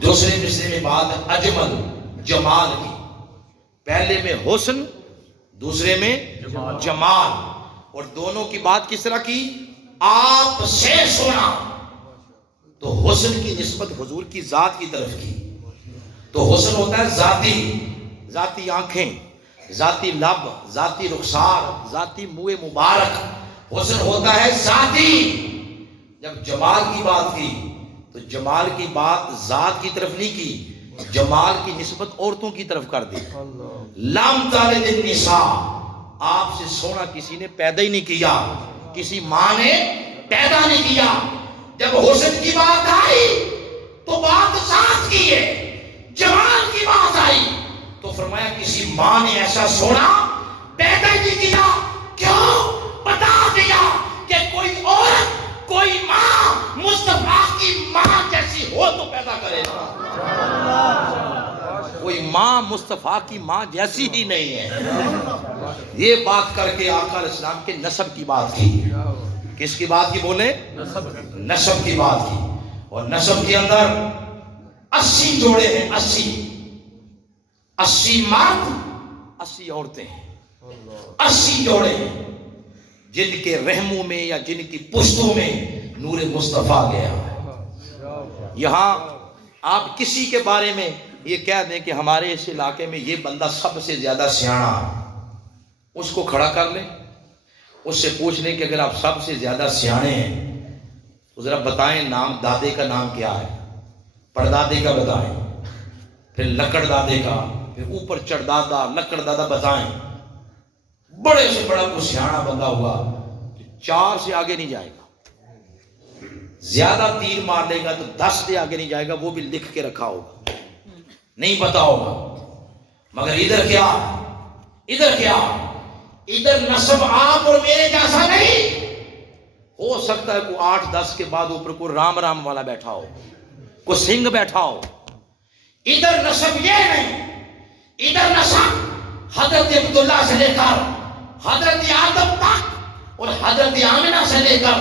دوسرے مصرے میں بات اجمل جمال کی. پہلے میں حسن، دوسرے میں جمال. اور دونوں کی بات کس طرح کی؟ آپ سے سونا. تو حسن کی نسبت حضور کی ذات کی طرف کی. تو حسن ہوتا ہے ذاتی آنکھیں، ذاتی لب، ذاتی رخسار، ذاتی منہ مبارک. حسن ہوتا ہے ذاتی. جب جمال کی بات کی تو جمال کی بات ذات کی طرف نہیں کی، جمال کی نسبت عورتوں کی طرف کر دی. لم تلد النساء، آپ سے سونا کسی نے پیدا ہی نہیں کیا، کسی ماں نے پیدا نہیں کیا. جب حسن کی بات آئی تو بات ذات کی ہے. جمال کی بات آئی تو فرمایا کسی ماں نے ایسا سونا پیدا ہی نہیں کیا. کیوں؟ بتا دیا کہ کوئی عورت، کوئی ماں مصطفیٰ کی ماں جیسی ہو تو پیدا کرے گا. کوئی ماں مصطفیٰ کی ماں جیسی ہی نہیں ہے. یہ بات کر کے آقا علیہ السلام کے نسب کی بات کی. کس کی بات کی بولے؟ نسب کی بات کی. اور نسب کے اندر 80 جوڑے ہیں. 80 مرد 80 عورتیں ہیں. 80 جوڑے ہیں جن کے رحموں میں یا جن کی پشتوں میں نور مصطفیٰ گیا ہے. یہاں آپ کسی کے بارے میں یہ کہہ دیں کہ ہمارے اس علاقے میں یہ بندہ سب سے زیادہ سیاںا ہے، اس کو کھڑا کر لیں، اس سے پوچھ لیں کہ اگر آپ سب سے زیادہ سیانے ہیں تو ذرا بتائیں نام دادے کا نام کیا ہے، پردادے کا بتائیں، پھر لکڑ دادے کا، پھر اوپر چڑھ دادا لکڑ دادا بتائیں. بڑے سے بڑا کوئی سیاںا بندہ ہوا 4 سے آگے نہیں جائے گا. زیادہ تیر مار لے گا تو 10 سے آگے نہیں جائے گا، وہ بھی لکھ کے رکھا ہوگا، نہیں پتا ہوگا. مگر ادھر کیا ادھر نسب آپ اور میرے جیسا نہیں. ہو سکتا ہے کوئی 8-10 کے بعد اوپر کوئی رام والا بیٹھا ہو، کوئی سنگھ بیٹھا ہو. ادھر نسب یہ نہیں. ادھر نسب حضرت عبداللہ سے لے کر حضرت آدم تک اور حضرت آمنہ سے لے کر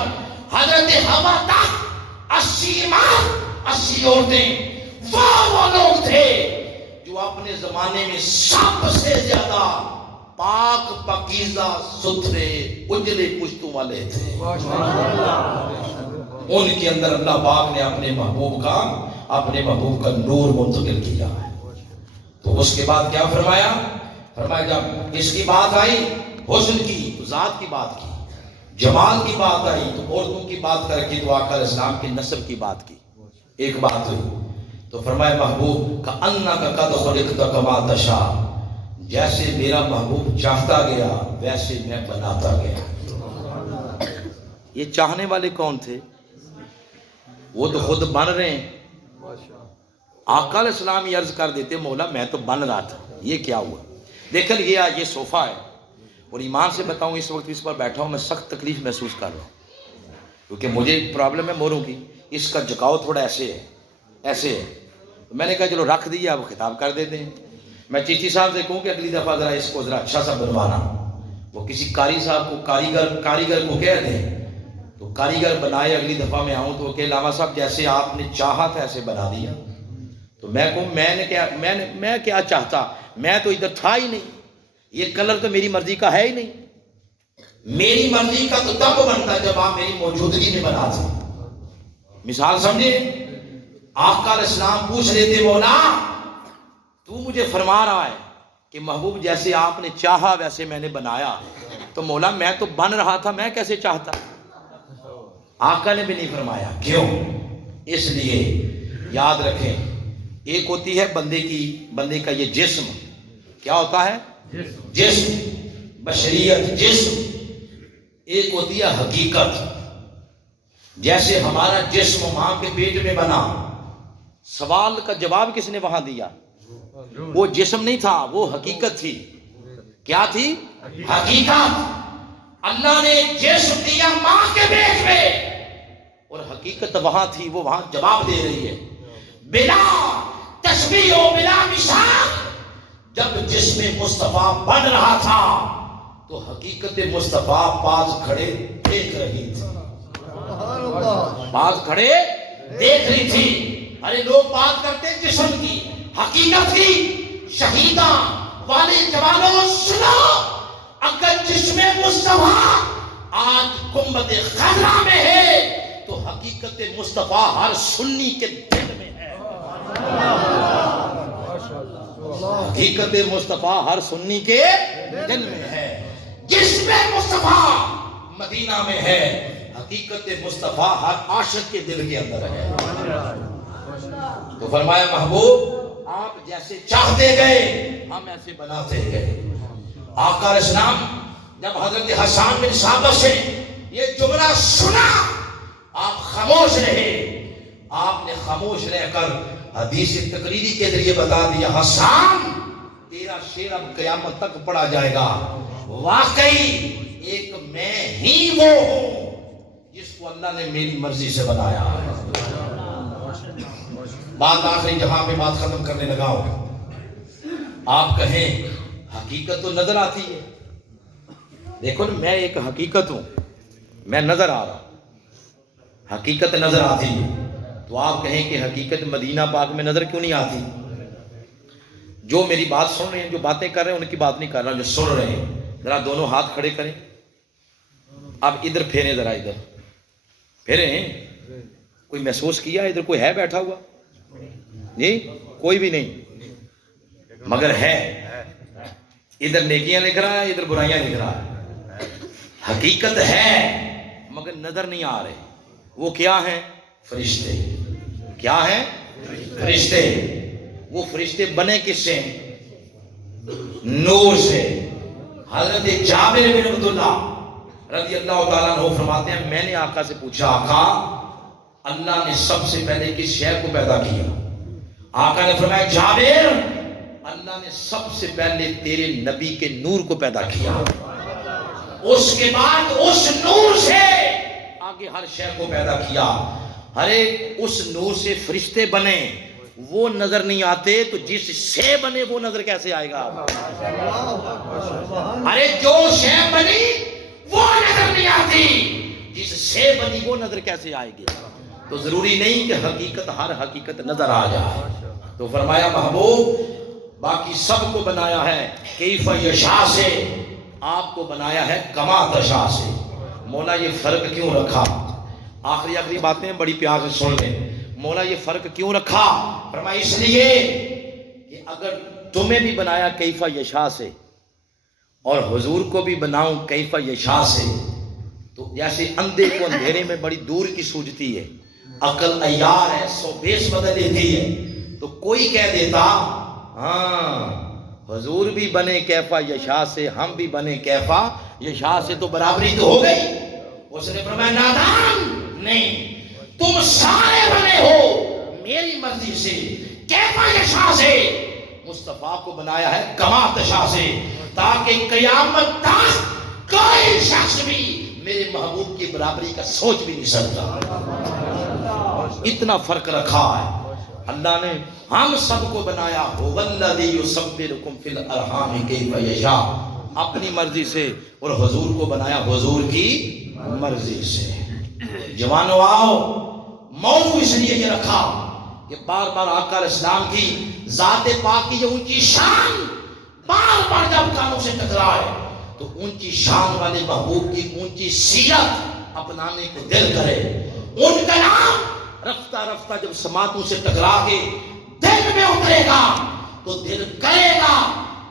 حضرت حوا تک 80 مرد 80 عورتیں وہ لوگ تھے جو اپنے زمانے میں سب سے زیادہ پاک پاکیزہ ستھرے اجلے پشتوں والے تھے. ان کے اندر اللہ پاک نے اپنے محبوب کا نور منتقل کیا ہے. تو اس کے بعد کیا فرمایا جب اس کی بات آئی حسن کی تو ذات کی بات کی، جمال کی بات آئی تو عورتوں کی بات کر کے تو آقا علیہ السلام کے نسب کی بات کی. ایک بات ہوئی تو فرمایا محبوب کا انک قد خلقت کما تشاء، جیسے میرا محبوب چاہتا گیا ویسے میں بناتا گیا. یہ چاہنے والے کون تھے؟ وہ تو خود بن رہے ہیں. آقا علیہ السلام یہ عرض کر دیتے مولا میں تو بن رہا تھا، یہ کیا ہوا؟ دیکھیں یہ صوفہ ہے اور ایمان سے بتاؤں اس وقت اس پر بیٹھا ہوں میں سخت تکلیف محسوس کر رہا ہوں کیونکہ مجھے پرابلم ہے موروں کی. اس کا جھکاؤ تھوڑا ایسے ہے. تو میں نے کہا چلو رکھ دیا، اب خطاب کر دیتے ہیں. میں چشتی صاحب سے کہوں کہ اگلی دفعہ ذرا اس کو ذرا اچھا سا بنوانا. وہ کسی قاری صاحب کو کاریگر کو کہہ دیں تو کاریگر بنائے. اگلی دفعہ میں آؤں تو کہ علامہ صاحب جیسے آپ نے چاہا تھا ایسے بنا دیا. تو میں کہوں میں کیا چاہتا، میں تو ادھر تھا ہی نہیں. یہ کلر تو میری مرضی کا ہے ہی نہیں. میری مرضی کا تو تب بنتا جب آپ میری موجودگی میں بناتے. مثال سمجھے؟ آقا علیہ السلام پوچھ لیتے مولا تو مجھے فرما رہا ہے کہ محبوب جیسے آپ نے چاہا ویسے میں نے بنایا، تو مولا میں تو بن رہا تھا، میں کیسے چاہتا؟ آقا نے بھی نہیں فرمایا. کیوں؟ اس لیے یاد رکھیں ایک ہوتی ہے بندے کا یہ جسم، کیا ہوتا ہے؟ جسم، بشریت، جسم. ایک ہوتی ہے حقیقت. جیسے ہمارا جسم ماں کے پیٹ میں بنا، سوال کا جواب کس نے وہاں دیا؟ وہ جسم نہیں تھا، وہ حقیقت تھی. کیا تھی؟ حقیقت. اللہ نے جسم دیا ماں کے پیٹ میں، اور حقیقت وہاں تھی، وہ وہاں جواب دے رہی ہے بلا تشبیہ و بلا مثال. جب جسم مصطفیٰ بن رہا تھا تو حقیقت مصطفیٰ پاس کھڑے دیکھ رہی تھی. پاس کھڑے دیکھ رہی تھی. ارے لوگ بات کرتے جسم کی، حقیقت کی. شہیدہ والے جوانوں سنو، اگر جسم مصطفیٰ آج گنبد خضرا میں ہے تو حقیقت مصطفیٰ ہر سنی کے دل میں ہے. حقیقت مصطفیٰ ہر سنی کے دل میں ہے. جسم مصطفیٰ مدینہ میں ہے، حقیقت مصطفیٰ ہر عاشق کے دل کے اندر ہے. تو فرمایا محبوب آپ جیسے چاہتے گئے ہم ایسے بناتے گئے. آقا علیہ السلام جب حضرت حسان بن ثابت سے یہ جملہ سنا آپ خاموش رہے. آپ نے خاموش رہ کر حدیث تقریری کے ذریعے بتا دیا حسان تیرا شعر اب قیامت تک پڑھا جائے گا. واقعی ایک میں ہی وہ ہوں جس کو اللہ نے میری مرضی سے بنایا. بات آخری جہاں پہ بات ختم کرنے لگا ہوں، آپ کہیں حقیقت تو نظر آتی ہے. دیکھو نا، میں ایک حقیقت ہوں، میں نظر آ رہا ہوں، حقیقت نظر آتی ہے. تو آپ کہیں کہ حقیقت مدینہ پاک میں نظر کیوں نہیں آتی؟ جو میری بات سن رہے ہیں، جو باتیں کر رہے ہیں، ان کی بات نہیں کر رہا، جو سن رہے ہیں ذرا دونوں ہاتھ کھڑے کریں. اب ادھر پھیریں، ذرا ادھر پھیریں. کوئی محسوس کیا ادھر کوئی ہے بیٹھا ہوا؟ نہیں، کوئی بھی نہیں، مگر ہے. ادھر نیکیاں لکھ رہا ہے، ادھر برائیاں لکھ رہا ہے. حقیقت ہے مگر نظر نہیں آ رہے. وہ کیا ہیں؟ فرشتے. کیا ہیں؟ فرشتے. وہ فرشتے بنے کس سے؟ نور سے. حضرت جابر بن عبداللہ رضی اللہ تعالیٰ عنہ فرماتے ہیں میں نے آقا سے پوچھا آقا اللہ نے سب سے پہلے کس شے کو پیدا کیا؟ آقا نے فرمایا جابر اللہ نے سب سے پہلے تیرے نبی کے نور کو پیدا کیا، اس کے بعد اس نور سے آگے ہر شے کو پیدا کیا. ارے اس نور سے فرشتے بنے، وہ نظر نہیں آتے تو جس شے بنے وہ نظر کیسے آئے گا؟ ارے جو شے بنی وہ نظر نہیں آتی، جس شے بنی وہ نظر کیسے آئے گی؟ تو ضروری نہیں کہ حقیقت ہر حقیقت نظر آ جائے. تو فرمایا محبوب باقی سب کو بنایا ہے کیف یشاء سے، آپ کو بنایا ہے کما تشاء سے. مولا یہ فرق کیوں رکھا؟ آخری باتیں بڑی پیار سے سن لیں. مولا یہ فرق کیوں رکھا؟ فرمایا اس لیے کہ اگر تمہیں بھی بنایا کیف یشاء سے اور حضور کو بھی بناؤں کیف یشاء سے، تو جیسے اندھے کو اندھیرے میں بڑی دور کی سوجتی ہے، عقل عیار ہے، 120 بدل دیتی ہے. تو کوئی کہہ دیتا ہاں حضور بھی بنے کیفا یشاء سے، ہم بھی بنے کیفا یشاء سے، تو برابری تو ہو گئی. اس نے فرمایا نادان نہیں، تم سارے بنے ہو میری مرضی سے کیفا یشاء سے. مصطفیٰ کو بنایا ہے کما تشاء سے، تاکہ قیامت تک کوئی شخص بھی میرے محبوب کی برابری کا سوچ بھی نہیں سکتا. اتنا فرق رکھا ہے اللہ نے. ہم سب کو بنایا هو الذی یصورکم فی الارحام کیف یشاء، اپنی مرضی سے، اور حضور کو بنایا حضور کی مرضی سے. جوانو آؤ، موضوع اس لیے یہ رکھا کہ بار بار آقا علیہ السلام کی ذات پاک کی جو اونچی شان بار بار جب کانوں سے ٹکرائے تو اونچی شان والے محبوب کی اونچی سیرت اپنانے کو دل کرے. ان کا نام رفتہ رفتہ جب سماعتوں سے ٹکرا کے دل میں اترے گا تو دل کرے گا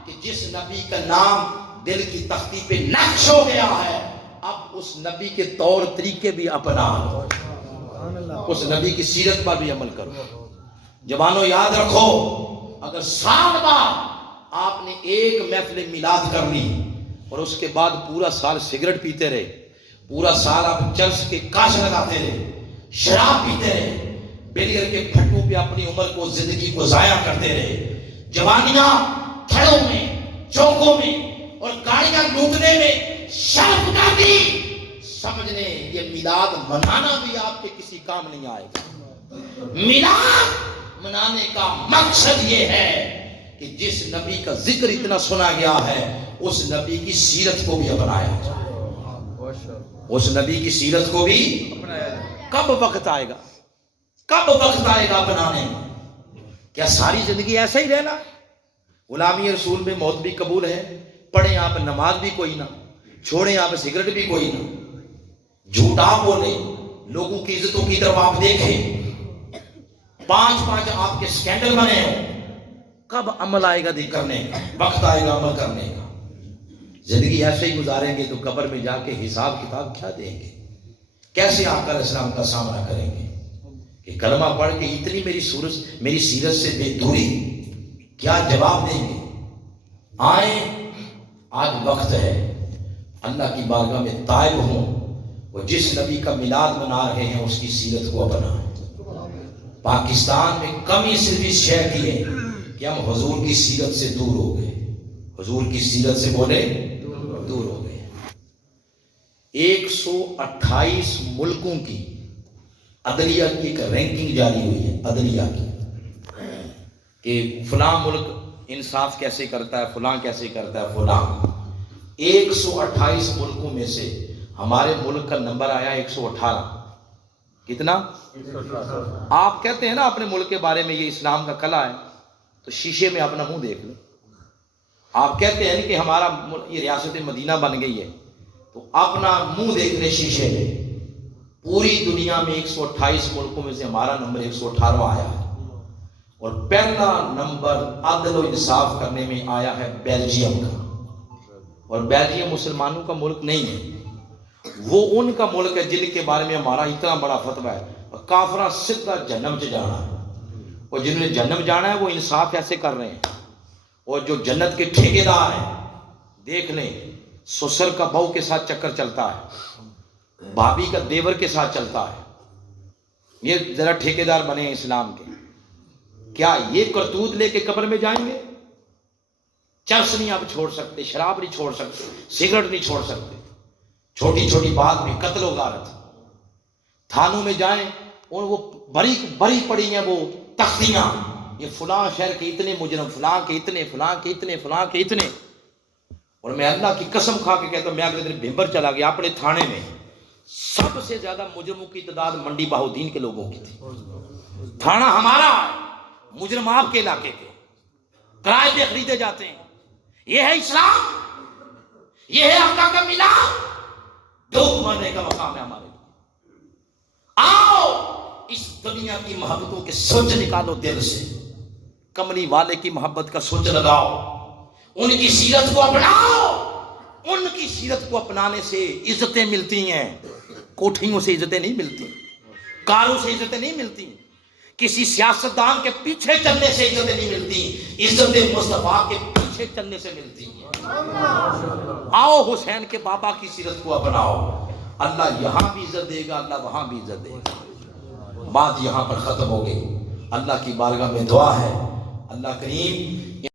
کہ جس نبی کا نام دل کی تختی پہ نقش ہو گیا ہے اب اس نبی کے طور طریقے بھی اپنا لو، اس نبی کی سیرت پر بھی عمل کرو. جوانوں یاد رکھو، اگر سال بعد آپ نے ایک محفل میلاد کر لی اور اس کے بعد پورا سال سگریٹ پیتے رہے، پورا سال آپ چرس کے کاش لگاتے رہے، شراب پیتے رہے، بیریئر کے پھٹوں پہ اپنی عمر کو، زندگی کو ضائع کرتے رہے، جوانیاں تھڑوں میں، چوکوں میں اور گاڑیاں لوٹنے میں شرف کر دی، سمجھ لیں یہ میلاد منانا بھی آپ کے کسی کام نہیں آئے گا۔ میلاد منانے کا مقصد یہ ہے کہ جس نبی کا ذکر اتنا سنا گیا ہے اس نبی کی سیرت کو بھی اپنایا جائے، اس نبی کی سیرت کو بھی اپنایا جائے۔ کب وقت آئے گا، کب وقت آئے گا اپنانے میں؟ کیا ساری زندگی ایسا ہی رہنا ہے؟ غلامی رسول میں موت بھی قبول ہے، پڑھیں آپ نماز بھی کوئی نہ، چھوڑیں آپ سگریٹ بھی کوئی نہ، جھوٹ آپ بولیں، لوگوں کی عزتوں کی طرف آپ دیکھیں، 5 آپ کے سکینڈل بنے ہوں، کب عمل آئے گا کرنے کا؟ وقت آئے گا عمل کرنے کا۔ زندگی ایسے ہی گزاریں گے تو قبر میں جا کے حساب کتاب کیا دیں گے؟ کیسے آقا علیہ السلام کا سامنا کریں گے کہ کلمہ پڑھ کے اتنی میری سیرت سے بے دوری، کیا جواب دیں گے؟ آئیں، آج وقت ہے اللہ کی بارگاہ میں تائب ہوں، وہ جس نبی کا میلاد منا رہے ہیں اس کی سیرت کو اپنائیں۔ پاکستان میں کمی صرف اس شے کی ہے کہ ہم حضور کی سیرت سے دور ہو گئے، حضور کی سیرت سے بولے دور ہو گئے۔ 128 ملکوں کی عدلیہ کی ایک رینکنگ جاری ہوئی ہے، عدلیہ کی، کہ فلاں ملک انصاف کیسے کرتا ہے، فلاں کیسے کرتا ہے، فلاں۔ 128 ملکوں میں سے ہمارے ملک کا نمبر آیا 118۔ کتنا؟ آپ کہتے ہیں نا اپنے ملک کے بارے میں یہ اسلام کا قلعہ ہے، تو شیشے میں اپنا منہ دیکھ لیں۔ آپ کہتے ہیں کہ ہمارا یہ ریاست مدینہ بن گئی ہے، تو اپنا منہ دیکھ لیں شیشے میں۔ پوری دنیا میں 128 ملکوں میں سے ہمارا نمبر 118 آیا ہے، اور پہلا نمبر عدل و انصاف کرنے میں آیا ہے بیلجیم کا، اور بیلجیم مسلمانوں کا ملک نہیں ہے، وہ ان کا ملک ہے جن کے بارے میں ہمارا اتنا بڑا فتویٰ ہے، اور کافرہ سدھا جہنم سے جانا ہے، اور جنہوں نے جہنم جانا ہے وہ انصاف ایسے کر رہے ہیں۔ اور جو جنت کے ٹھیکیدار ہیں، دیکھ لیں، سسر کا بہو کے ساتھ چکر چلتا ہے، بھابھی کا دیور کے ساتھ چلتا ہے، یہ ذرا ٹھیکیدار بنے ہیں اسلام کے۔ کیا یہ کرتوت لے کے قبر میں جائیں گے؟ چرس نہیں آپ چھوڑ سکتے، شراب نہیں چھوڑ سکتے، سگریٹ نہیں چھوڑ سکتے، چھوٹی چھوٹی بات میں قتل و غارت۔ تھانوں میں جائیں اور وہ بری پڑی ہیں وہ تختیاں، یہ فلاں شہر کے اتنے مجرم، فلاں کے اتنے، فلاں کے اتنے، فلاں کے اتنے۔ اور میں اللہ کی قسم کھا کے کہتا ہوں، میں اگلے دن بھمبر چلا گیا اپنے تھانے میں، سب سے زیادہ مجرموں کی تعداد منڈی بہاؤدین کے لوگوں کی تھی۔ تھانہ ہمارا، مجرم آپ کے علاقے کے، کرائے پہ خریدے جاتے ہیں۔ یہ ہے اسلام، یہ ہے آقا کا میلاد، دھوپ مارنے کا مقام ہے ہمارے لیے۔ آؤ اس دنیا کی محبتوں کے سوچ نکالو دل سے، کملی والے کی محبت کا سوچ لگاؤ، ان کی سیرت کو اپناؤ۔ ان کی سیرت کو اپنانے سے عزتیں ملتی ہیں، کوٹھیوں سے عزتیں نہیں ملتی، کاروں سے عزتیں نہیں ملتی، کسی سیاستدان کے پیچھے چلنے سے عزتیں نہیں ملتی، عزت مصطفیٰ کے پیچھے چلنے سے ملتی ہیں۔ آؤ حسین کے بابا کی سیرت کو اپناؤ، اللہ یہاں بھی عزت دے گا، اللہ وہاں بھی عزت دے گا۔ بات یہاں پر ختم ہو گئی۔ اللہ کی بارگاہ میں دعا ہے، اللہ کریم